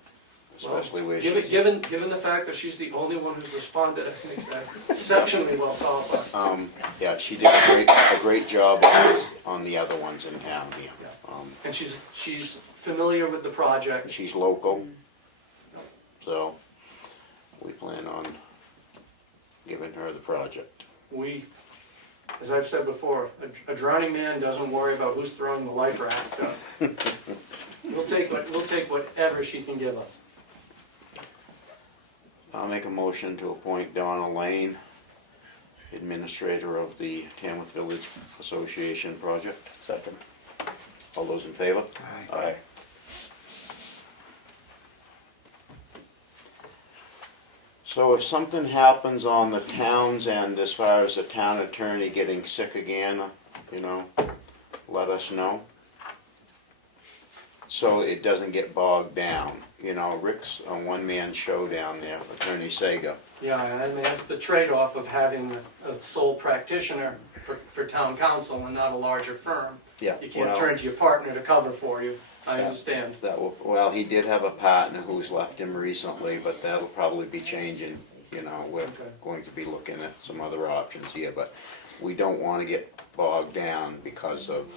especially where Given, she's. given the fact that she's the only one who's responded, I think that exceptionally well qualified. Yeah, she did a great job on the other ones in town here. And she's familiar with the project. She's local, so we plan on giving her the project. We, as I've said before, a drowning man doesn't worry about who's throwing the life raft. So we'll take whatever she can give us. I'll make a motion to appoint Donna Lane, administrator of the Tamworth Village Association project. Second. All those in favor? Aye. Aye. So if something happens on the town's end as far as the town attorney getting sick again, you know, let us know. So it doesn't get bogged down. You know, Rick's a one-man show down there, Attorney Sega. Yeah, and I mean, that's the trade-off of having a sole practitioner for town council and not a larger firm. Yeah. You can't well, turn to your partner to cover for you. I Yeah. understand. That will, well, he did have a partner who's left him recently, but that'll probably be changing. You know, we're Okay. going to be looking at some other options here, but we don't want to get bogged down because of,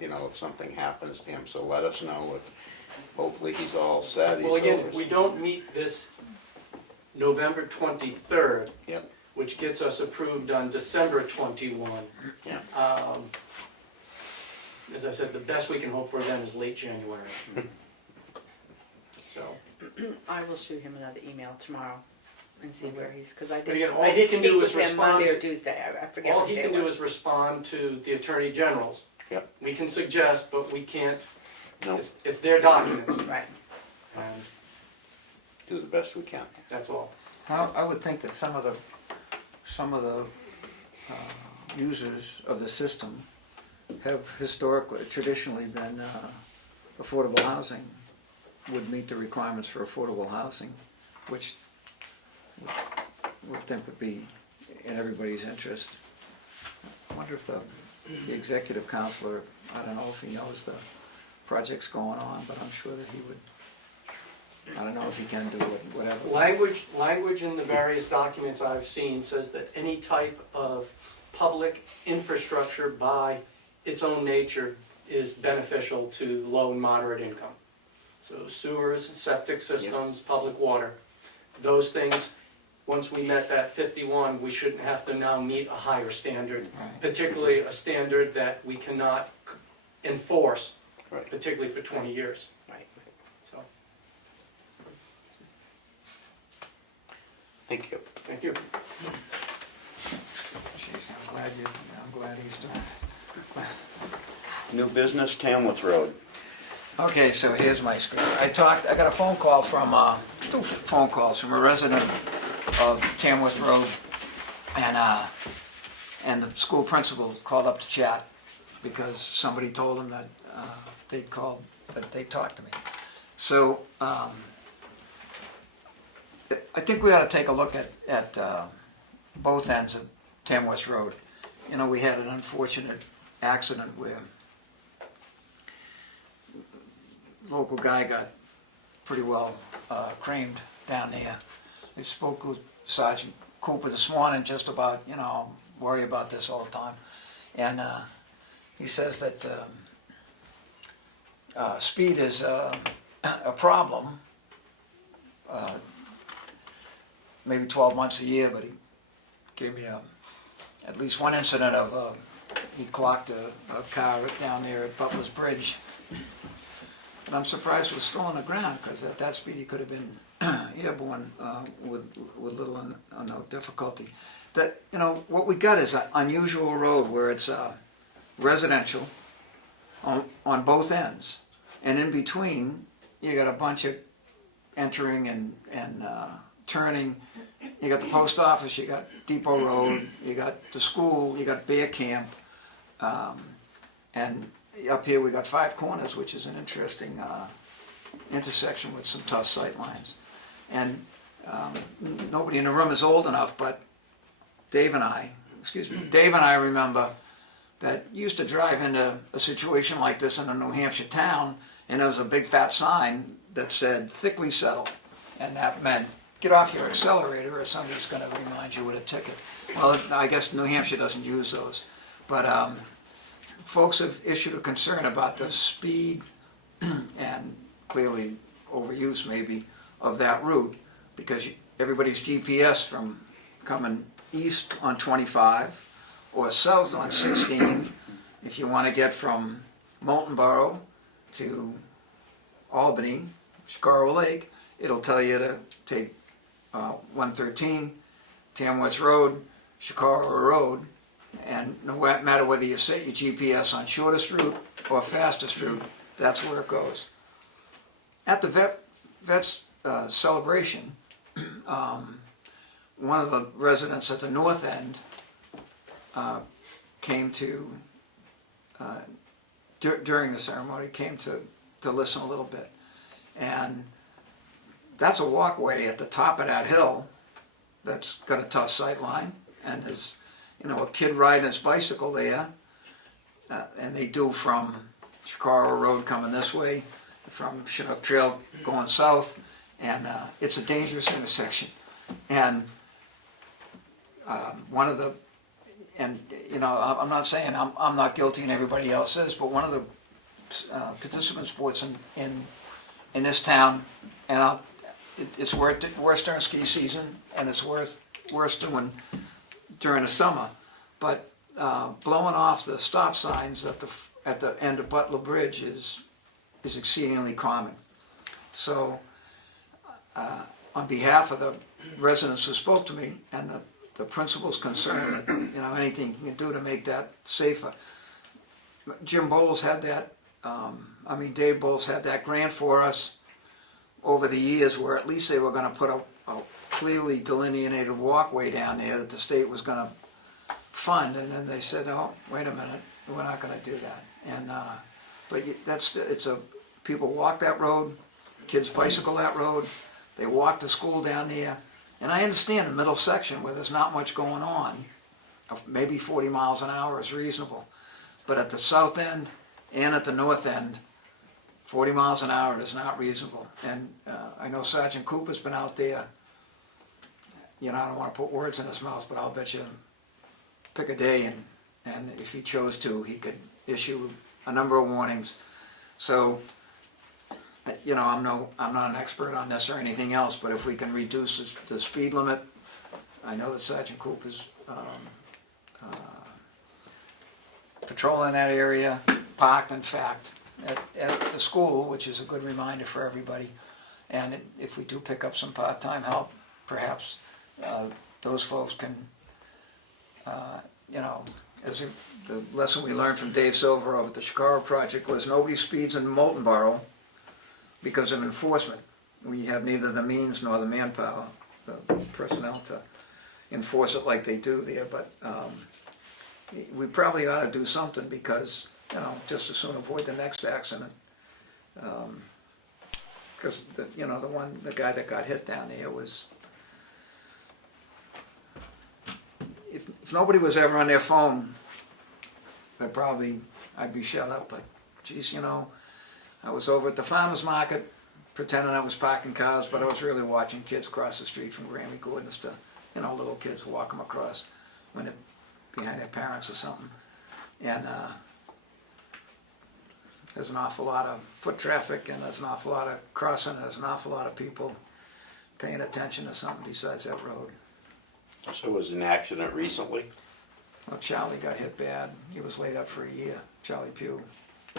you know, if something happens to him. So let us know if, hopefully he's all set. Well, he's again, over- if we don't meet this November 23rd, Yep, which gets us approved on December 21, yeah. as I said, the best we can hope for then is late January. So, I will shoot him another email tomorrow and see where he's, because I But did, again, all I he did can speak do with is him respond Monday or to- Tuesday, I forget all which he day can it do was. is respond to the Attorney General's. Yep. We can suggest, but we can't, No, it's their documents, Right. and do the best we can. that's all. I would think that some of the users of the system have traditionally been affordable housing, would meet the requirements for affordable housing, which would think would be in everybody's interest. I wonder if the executive counselor, I don't know if he knows the projects going on, but I'm sure that he would, I don't know if he can do it, whatever. Language in the various documents I've seen says that any type of public infrastructure by its own nature is beneficial to low and moderate income. So sewers, septic systems, public water, those things, once we met that 51, we shouldn't have to now meet a higher standard, particularly a standard that we cannot enforce, Right. particularly for 20 years. Right. So, Thank you. thank you. Jeez, I'm glad he's doing it. New business, Tamworth Road. Okay, so here's my story. I got a phone call from, two phone calls from a resident of Tamworth Road, and the school principal called up to chat because somebody told him that they'd talked to me. So, I think we ought to take a look at both ends of Tamworth Road. You know, we had an unfortunate accident where local guy got pretty well creamed down there. I spoke with Sergeant Cooper this morning just about, you know, worry about this all the time. And he says that speed is a problem, maybe 12 months a year, but he gave me at least one incident of he clocked a car down there at Butler's Bridge. And I'm surprised it was still on the ground, because at that speed he could have been airborne with little or no difficulty. That, you know, what we got is an unusual road where it's residential on both ends, and in between you got a bunch of entering and turning. You got the post office, you got Depot Road, you got the school, you got Bear Camp, and up here we got Five Corners, which is an interesting intersection with some tough sight lines. And nobody in the room is old enough, but Dave and I remember that used to drive into a situation like this in a New Hampshire town, and there was a big fat sign that said thickly settled. And that meant, get off your accelerator or somebody's gonna remind you with a ticket. Well, I guess New Hampshire doesn't use those, but folks have issued a concern about the speed and clearly overuse maybe of that route, because everybody's GPS from coming east on 25 or south on 16, if you want to get from Moultonborough to Albany, Chicago Lake, it'll tell you to take 113, Tamworth Road, Chicago Road, and no matter whether you set your GPS on shortest route or fastest route, that's where it goes. At the Vets celebration, one of the residents at the north end came to, during the ceremony, came to listen a little bit. And that's a walkway at the top of that hill that's got a tough sight line, and there's, you know, a kid riding his bicycle there, and they do from Chicago Road coming this way, from Chinook Trail going south, and it's a dangerous intersection. And one of the, and you know, I'm not saying I'm not guilty and everybody else is, but one of the participant sports in this town, and it's worse during ski season, and it's worse doing during the summer, but blowing off the stop signs at the end of Butler Bridge is exceedingly common. So on behalf of the residents who spoke to me and the principal's concerned that, you know, anything you can do to make that safer. Jim Bowles had that, Dave Bowles had that grant for us over the years, where at least they were gonna put a clearly delineated walkway down there that the state was gonna fund, and then they said, oh, wait a minute, we're not gonna do that. And but people walk that road, kids bicycle that road, they walk to school down there, and I understand the middle section where there's not much going on, maybe 40 miles an hour is reasonable, but at the south end and at the north end, 40 miles an hour is not reasonable. And I know Sergeant Cooper's been out there, you know, I don't want to put words in his mouth, but I'll bet you pick a day, and if he chose to, he could issue a number of warnings. So, you know, I'm not an expert on this or anything else, but if we can reduce the speed limit, I know that Sergeant Cooper's patrolling that area, parked in fact at the school, which is a good reminder for everybody. And if we do pick up some part-time help, perhaps those folks can, you know, the lesson we learned from Dave Silver over at the Chicago Project was nobody speeds in Moultonborough because of enforcement. We have neither the means nor the manpower, the personnel to enforce it like they do there, but we probably ought to do something, because, you know, just as soon avoid the next accident. Because the guy that got hit down there was, if nobody was ever on their phone, I'd be shut up. But geez, you know, I was over at the farmer's market pretending I was parking cars, but I was really watching kids cross the street from Grammy Gordon's to, you know, little kids walk them across when they're behind their parents or something. And there's an awful lot of foot traffic, and there's an awful lot of crossing, and there's an awful lot of people paying attention to something besides that road. So was an accident recently? Well, Charlie got hit bad. He was laid up for a year. Charlie Pugh.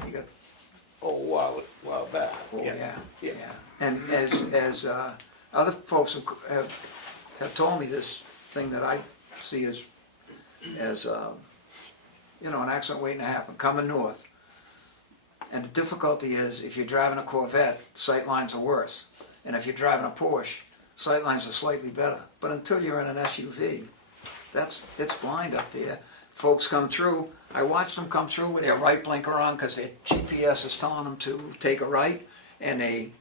He got. Oh, a while back. Oh, Yeah. yeah. And as other folks have told me, this thing that I see as you know, an accident waiting to happen coming north. And the difficulty is, if you're driving a Corvette, sight lines are worse. And if you're driving a Porsche, sight lines are slightly better. But until you're in an SUV, it's blind up there. Folks come through. I watched them come through with their right blinker on because their GPS is telling them to take a right, and they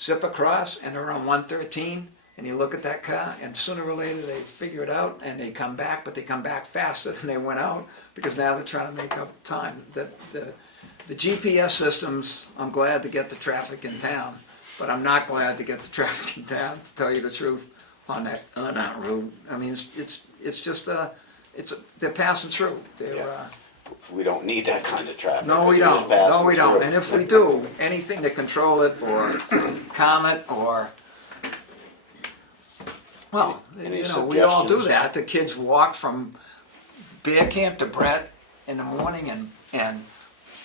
zip across, and they're on 113. And you look at that car, and sooner or later they figure it out, and they come back, but they come back faster than they went out, because now they're trying to make up time. The GPS systems, I'm glad to get the traffic in town, but I'm not glad to get the traffic down, to tell you the truth, on that route. I mean, it's just, they're passing through. They're, Yeah. We don't need that kind of traffic. no, we They're just don't, no, passing we don't, through. and if we do, anything to control it, or calm it, or, well, Any you know, we all do suggestions? that. The kids walk from Bear Camp to Brett in the morning, and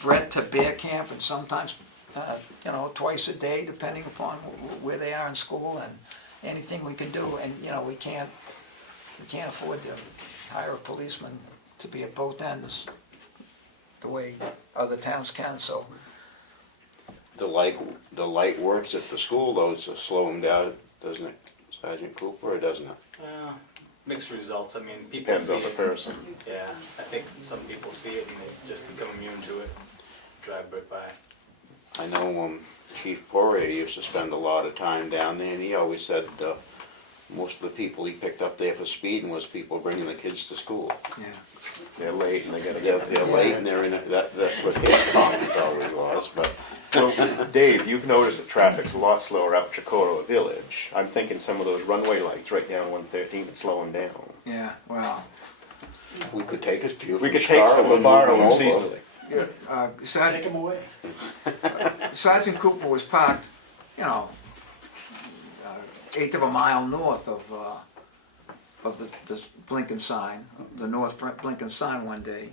Brett to Bear Camp, and sometimes, you know, twice a day, depending upon where they are in school, and anything we can do, and, you know, we can't afford to hire a policeman to be at both ends the way other towns can, so. The light works at the school though, to slow them down, doesn't it, Sergeant Cooper, or doesn't it? Mixed results, I mean, people Depends see on the it. person. Yeah, I think some people see it and they just become immune to it, drive right by. I know Chief Poirier used to spend a lot of time down there, and he always said most of the people he picked up there for speeding was people bringing the kids to school. Yeah. They're late and they gotta They're, get they're late and they're in it, that's what his comment always was, but Well, Dave, you've noticed that traffic's a lot slower out Chicoro Village. I'm thinking some of those runway lights right down 113 would slow them down. Yeah, well, we could take a few We from could take some Scarlett and borrow move them over. seasonally. Sergeant, them away. Sergeant Cooper was parked, you know, eighth of a mile north of the blinking sign, the north blinking sign one day,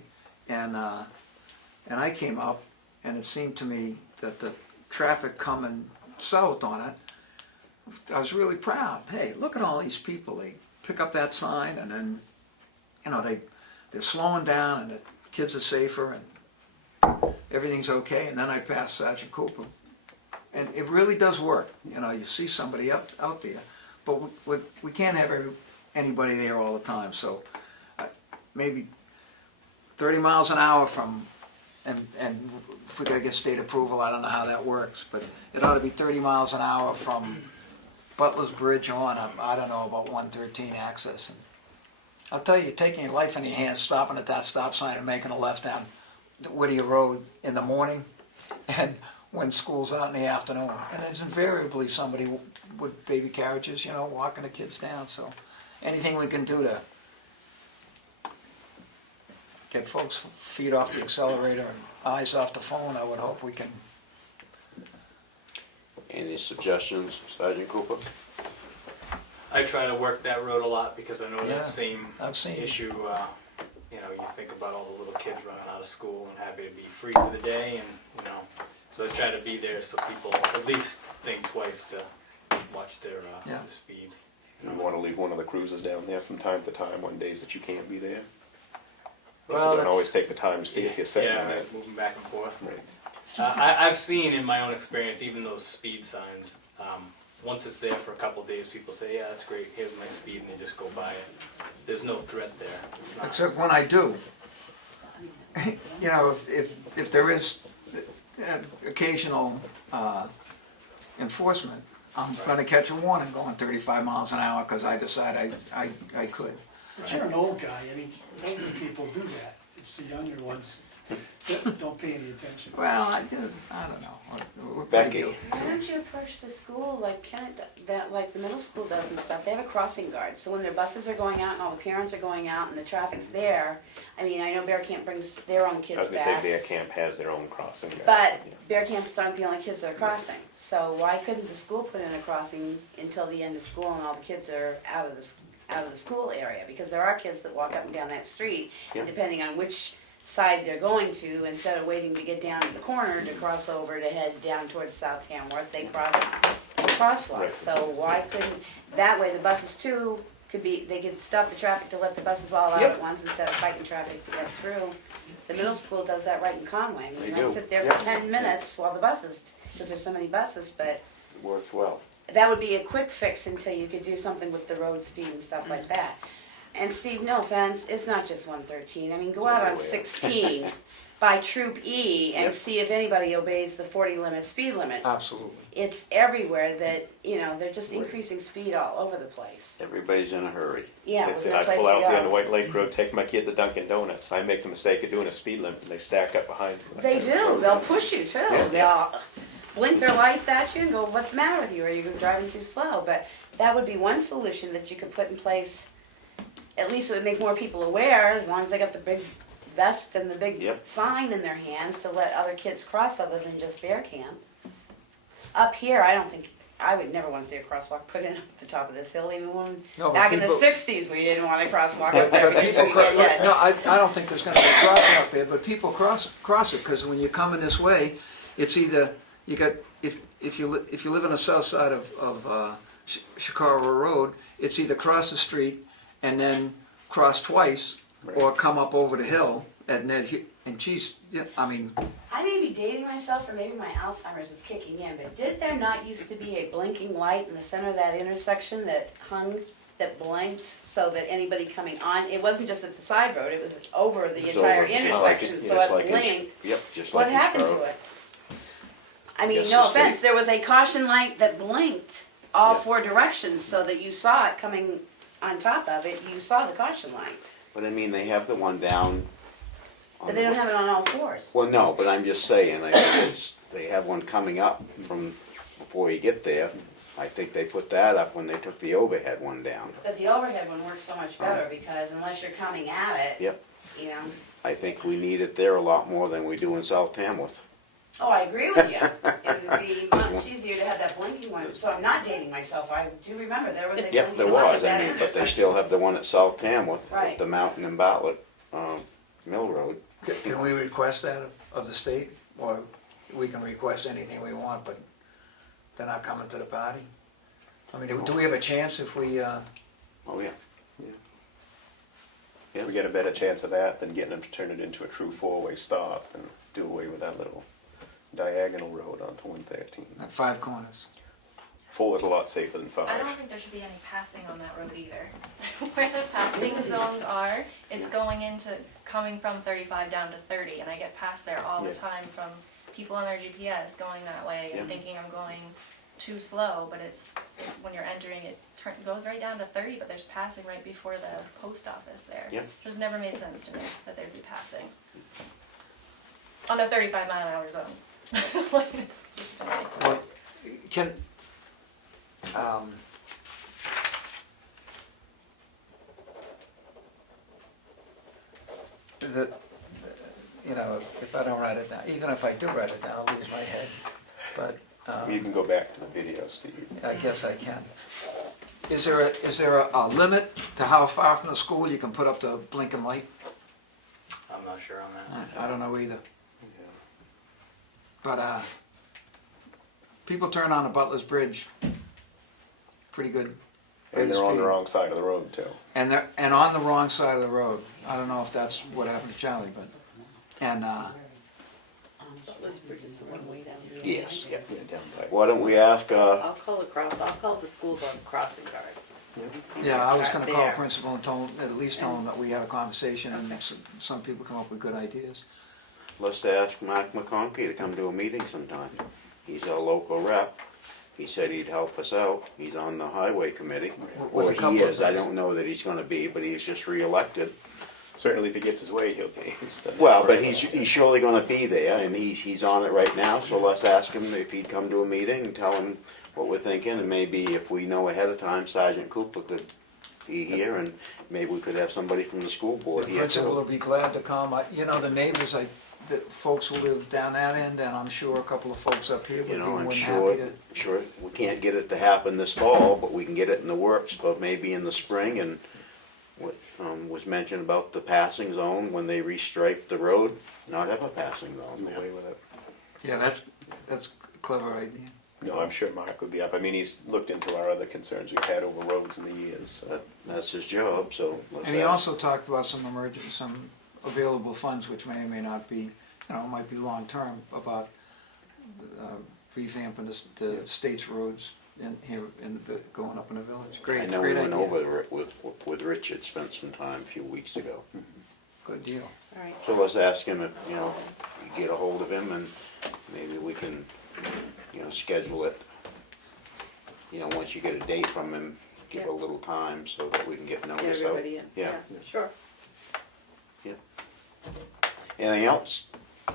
and I came up, and it seemed to me that the traffic coming south on it, I was really proud. Hey, look at all these people. They pick up that sign, and then, you know, they're slowing down, and the kids are safer, and everything's okay. And then I passed Sergeant Cooper, and it really does work. You know, you see somebody out there, but we can't have anybody there all the time. So maybe 30 miles an hour from, and if we gotta get state approval, I don't know how that works, but it ought to be 30 miles an hour from Butler's Bridge on, I don't know, about 113 access. And I'll tell you, taking your life in your hands, stopping at that stop sign and making a left down Whittier Road in the morning, and when school's out in the afternoon. And there's invariably somebody with baby carriages, you know, walking the kids down. So anything we can do to get folks' feet off the accelerator and eyes off the phone, I would hope we can. Any suggestions, Sergeant Cooper? I try to work that road a lot because I know Yeah, that same I've seen it. issue, you know, you think about all the little kids running out of school and happy to be free for the day, and, you know, so I try to be there so people at least think twice to watch their Yeah. speed. You want to leave one of the cruisers down there from time to time on days that you can't be there. Well, You don't that's- always take the time to see if you're sitting Yeah, in it. right, moving back and forth. Right. I've seen in my own experience, even those speed signs, once it's there for a couple of days, people say, yeah, that's great, here's my speed, and they just go by it. There's no threat there. It's not. Except when I do. You know, if there is occasional enforcement, I'm gonna catch a warning going 35 miles an hour because I decide I could. But you're an old guy, I mean, older people do that. It's the younger ones that don't pay any attention. Well, I don't know. We're pretty Becky. guilty Why too. don't you approach the school like that, like the middle school does and stuff? They have a crossing guard, so when their buses are going out and all the parents are going out and the traffic's there, I mean, I know Bear Camp brings their own I kids was gonna say back, Bear Camp has their own crossing guard. but Bear Camps aren't the only kids that are crossing. So why couldn't the school put in a crossing until the end of school and all the kids are out of the school area? Because there are kids that walk up and down that street, Yeah. and depending on which side they're going to, instead of waiting to get down to the corner to cross over to head down towards South Tamworth, they cross the crosswalk. Right. So why couldn't, that way the buses too they could stop the traffic to let the buses all out Yep. at once instead of fighting traffic to get through. The middle school does that right in Conway. I mean, They you might do. sit there Yep. for 10 minutes while the buses, because there's so many buses, but It works well. that would be a quick fix until you could do something with the road speed and stuff like that. And Steve, no offense, it's not just 113. I mean, go out on everywhere. 16 by Troop E and Yep. see if anybody obeys the 40 limit speed limit. Absolutely. It's everywhere that, you know, they're just increasing speed all over the place. Everybody's in a hurry. Yeah, That's with it. no I place pull to out there on the go. White Lake Road, take my kid to Dunkin' Donuts. I make the mistake of doing a speed limit, and they stack up behind me. They do, they'll push you too. Yeah. blink their lights at you and go, what's the matter with you? Are you driving too slow? But that would be one solution that you could put in place. At least it would make more people aware, as long as they got the big vest and the big Yep. sign in their hands to let other kids cross other than just bear camp. Up here, I don't think, I would never want to see a crosswalk put in at the top of this hill, even when, No, but back in the people- '60s, we didn't want a crosswalk up But there because people you could get hit. no, I don't think there's gonna be a crossing up there, but people cross it, because when you're coming this way, it's either, you got, if you live on the south side of Chicago Road, it's either cross the street and then cross twice, or come up over the hill at Ned, and geez, yeah, I mean, I may be dating myself, or maybe my Alzheimer's is kicking in, but did there not used to be a blinking light in the center of that intersection that hung, that blinked, so that anybody coming on, it wasn't just at the side road, it was over the It was entire over, just like intersection, in- so just it like in- blinked. Yep, just What like in happened to Scarborough. it? I mean, Yes, no the state- offense, there was a caution light that blinked all Yeah. 4 directions, so that you saw it coming on top of it, you saw the caution light. But I mean, they have the one down. on But they the- don't have it on all 4s. Well, no, but I'm just saying, I think they have one coming up from before you get there. I think they put that up when they took the overhead one down. But the overhead one works so much better, because unless you're coming at it, Yep, you know. I think we need it there a lot more than we do in South Tamworth. Oh, I agree with you. It would be much easier to have that blinking one, so I'm not dating myself, I do remember there was a Yep, there blinking light at was, that I mean, but they intersection. still have the one at South Tamworth, Right. at the Mountain and Bartlett, Mill Road. can we request that of the state? Or we can request anything we want, but they're not coming to the party? I mean, do we have a chance if we, Oh, yeah. Yeah. We get a better chance of that than getting them to turn it into a true four-way stop and do away with that little diagonal road onto 113. at 5 corners? 4 is a lot safer than 5. I don't think there should be any passing on that road either. Where the passing zones are, it's going into, coming from 35 down to 30, and I get past there all the Yeah. time from people on their GPS going that way and Yeah. thinking I'm going too slow, but it's, when you're entering, it goes right down to 30, but there's passing right before the post office there. Yeah. Just never made sense to me that there'd be passing on a 35-mile-an-hour zone. Like, just don't make sense. Well, can, the, you know, if I don't write it down, even if I do write it down, I'll lose my head, but, You can go back to the video, Steve. I guess I can. Is there a limit to how far from the school you can put up the blinking light? I'm not sure on that. I don't know either. But, people turn on the Butler's Bridge pretty good. And they're on the speed. wrong side of the road, too. And they're, and on the wrong side of the road. I don't know if that's what happened to Charlie, but, and, This bridge is the one way down there. Yes, yep. Yeah, down by. Why don't we ask, I'll call the school about the crossing guard. and see if yeah, they I was start gonna call there. principal and tell him, at least tell him that we had a conversation and some people come up with good ideas. let's ask Mark McConkey to come to a meeting sometime. He's our local rep. He said he'd help us out. He's on the highway committee. With a Or couple he of is, I things. don't know that he's gonna be, but he's just reelected. Certainly, if he gets his way, he'll be. He's done that Well, but forever. he's surely gonna be there, and he's on it right now, so let's ask him if he'd come to a meeting and tell him what we're thinking, and maybe if we know ahead of time, Sergeant Cooper could be here, and maybe we could have somebody from the school board The here principal will too. be glad to come. You know, the neighbors, the folks who live down that end, and I'm sure a couple of folks up here would be You know, more I'm than sure, happy to. sure, we can't get it to happen this fall, but we can get it in the works for maybe in the spring, and what, was mentioned about the passing zone, when they restripe the road, not have a passing zone. Do away with it. Yeah, that's a clever idea. No, I'm sure Mark would be up. I mean, he's looked into our other concerns we've had over roads in the years. So. That's his job, so let's And he ask. also talked about some available funds, which may or may not be, you know, might be long-term, about revamping the state's roads in here, going up in the village. I Great, know we great went idea. over it with Richard, spent some time a few weeks ago. Good deal. All right. So let's ask him if, you know, you get a hold of him and maybe we can, you know, schedule it. You know, once you get a date from him, give a little time so that we can get Get notice out. everybody in. Yeah. Sure. Anything else? I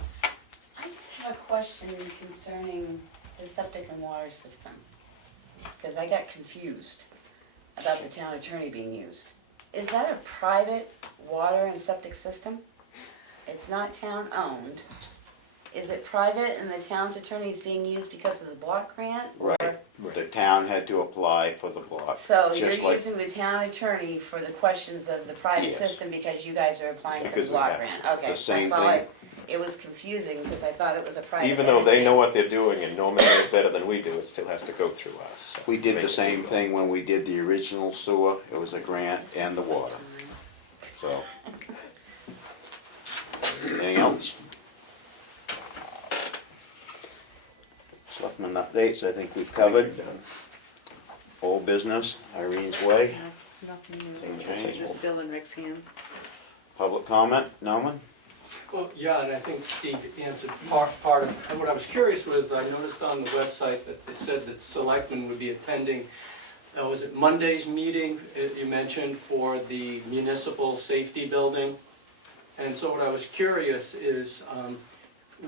just have a question concerning the the septic and water system, because I got confused about the town attorney being used. Is that a private water and septic system? It's not town-owned. Is it private and the town's attorney is being used because of the block grant? or- Right, the town had to apply for the block. So you're just like- using the town attorney for the questions of the private Yes. system because you guys are applying for Because the we block have grant? to. Okay, The same that's all I, thing. it was confusing because I thought it was a private Even though they entity. know what they're doing and normally know it better than we do, it still has to go through us. So We did make the it same legal. thing when we did the original sewer, it was a grant and the water. So. Anything else? Selectmen updates, I think we've covered. Done. Old business, Irene's Way. Nothing new. Same This change. is still in Rick's hands. Public comment, no one? Well, yeah, and I think Steve answered part of it. And what I was curious with, I noticed on the website that it said that selectmen would be attending, was it Monday's meeting you mentioned for the municipal safety building? And so what I was curious is,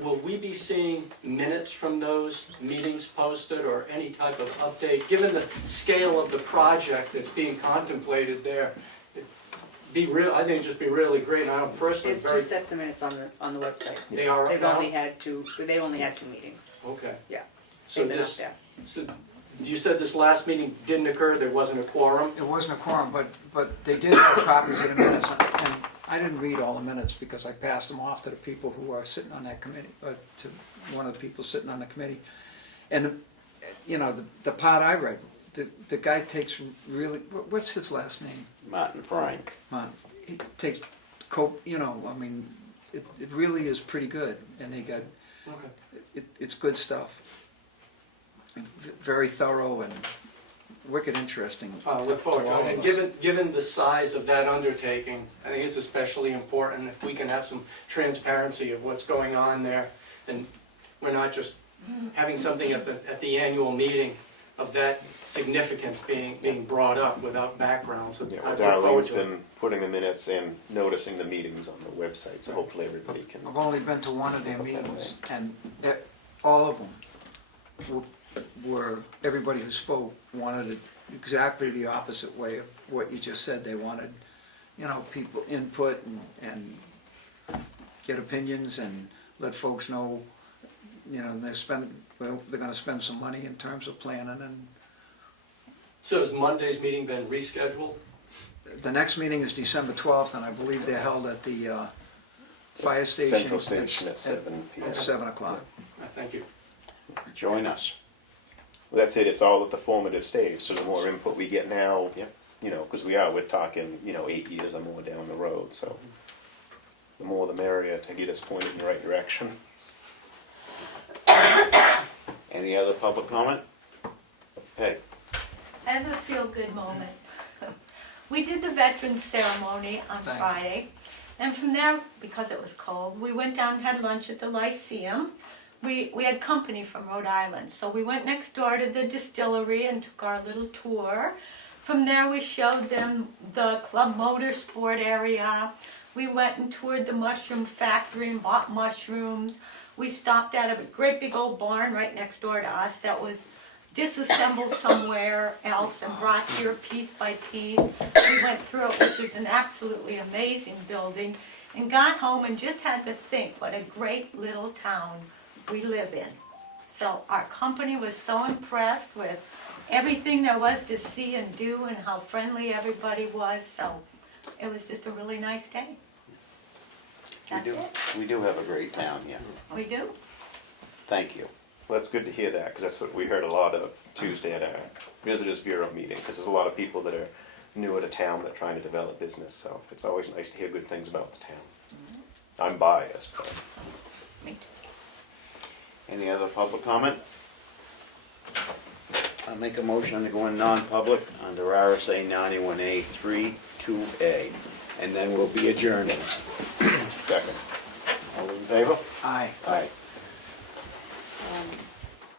will we be seeing minutes from those meetings posted or any type of update? Given the scale of the project that's being contemplated there, I think it'd just be really great, and I don't personally There's very. 2 sets of minutes on the website. They are right They've now? only had 2 meetings. Okay. Yeah. So They've been up this, there. so you said this last meeting didn't occur, there wasn't a quorum? It wasn't a quorum, but they did have copies of the minutes, and I didn't read all the minutes because I passed them off to the people who are sitting on that committee, to one of the people sitting on the committee. And, you know, the part I read, the guy takes really, what's his last name? Martin Frank. He takes, you know, I mean, it really is pretty good, and they got, Okay. it's good stuff. Very thorough and wicked interesting. I look forward to all it. of And us. given the size of that undertaking, I think it's especially important if we can have some transparency of what's going on there. And we're not just having something at the annual meeting of that significance being brought up without background. So Yeah, I well, look forward Darlene's to it. been putting the minutes and noticing the meetings on the website, so hopefully everybody can. I've only been to one of their meetings, and all of them were, everybody who spoke wanted it exactly the opposite way of what you just said. They wanted, you know, people input and get opinions and let folks know, you know, they're gonna spend some money in terms of planning. And So has Monday's meeting been rescheduled? the next meeting is December 12th, and I believe they're held at the fire station. Central Station at 7 p.m. At 7 o'clock. Thank you. Join us. Well, that's it, it's all at the formative stage, so the more input we get now, Yep. you know, because we're talking, 8 years or more down the road, so the more the merrier to get us pointed in the right direction. Any other public comment? Okay, I have a feel-good moment. We did the veterans ceremony on Thank you. Friday, and from there, because it was cold, we went down and had lunch at the Lyceum. We had company from Rhode Island, so we went next door to the distillery and took our little tour. From there, we showed them the Club Motorsport area. We went and toured the mushroom factory and bought mushrooms. We stopped at a great big old barn right next door to us that was disassembled somewhere else and brought here piece by piece. We went through it, which is an absolutely amazing building, and got home and just had to think what a great little town we live in. So our company was so impressed with everything there was to see and do and how friendly everybody was, so it was just a really nice day. That's it. we do have a great town, yeah. We do. Thank you. Well, that's good to hear that, because that's what we heard a lot of Tuesday at our Visitors Bureau meeting, because there's a lot of people that are newer to town that are trying to develop business, so it's always nice to hear good things about the town. I'm biased, but. Me too. Any other public comment? I'll make a motion to go in non-public under RSA 91A 3(2)A, and then we'll be adjourning. Second. All in favor? Aye. Aye.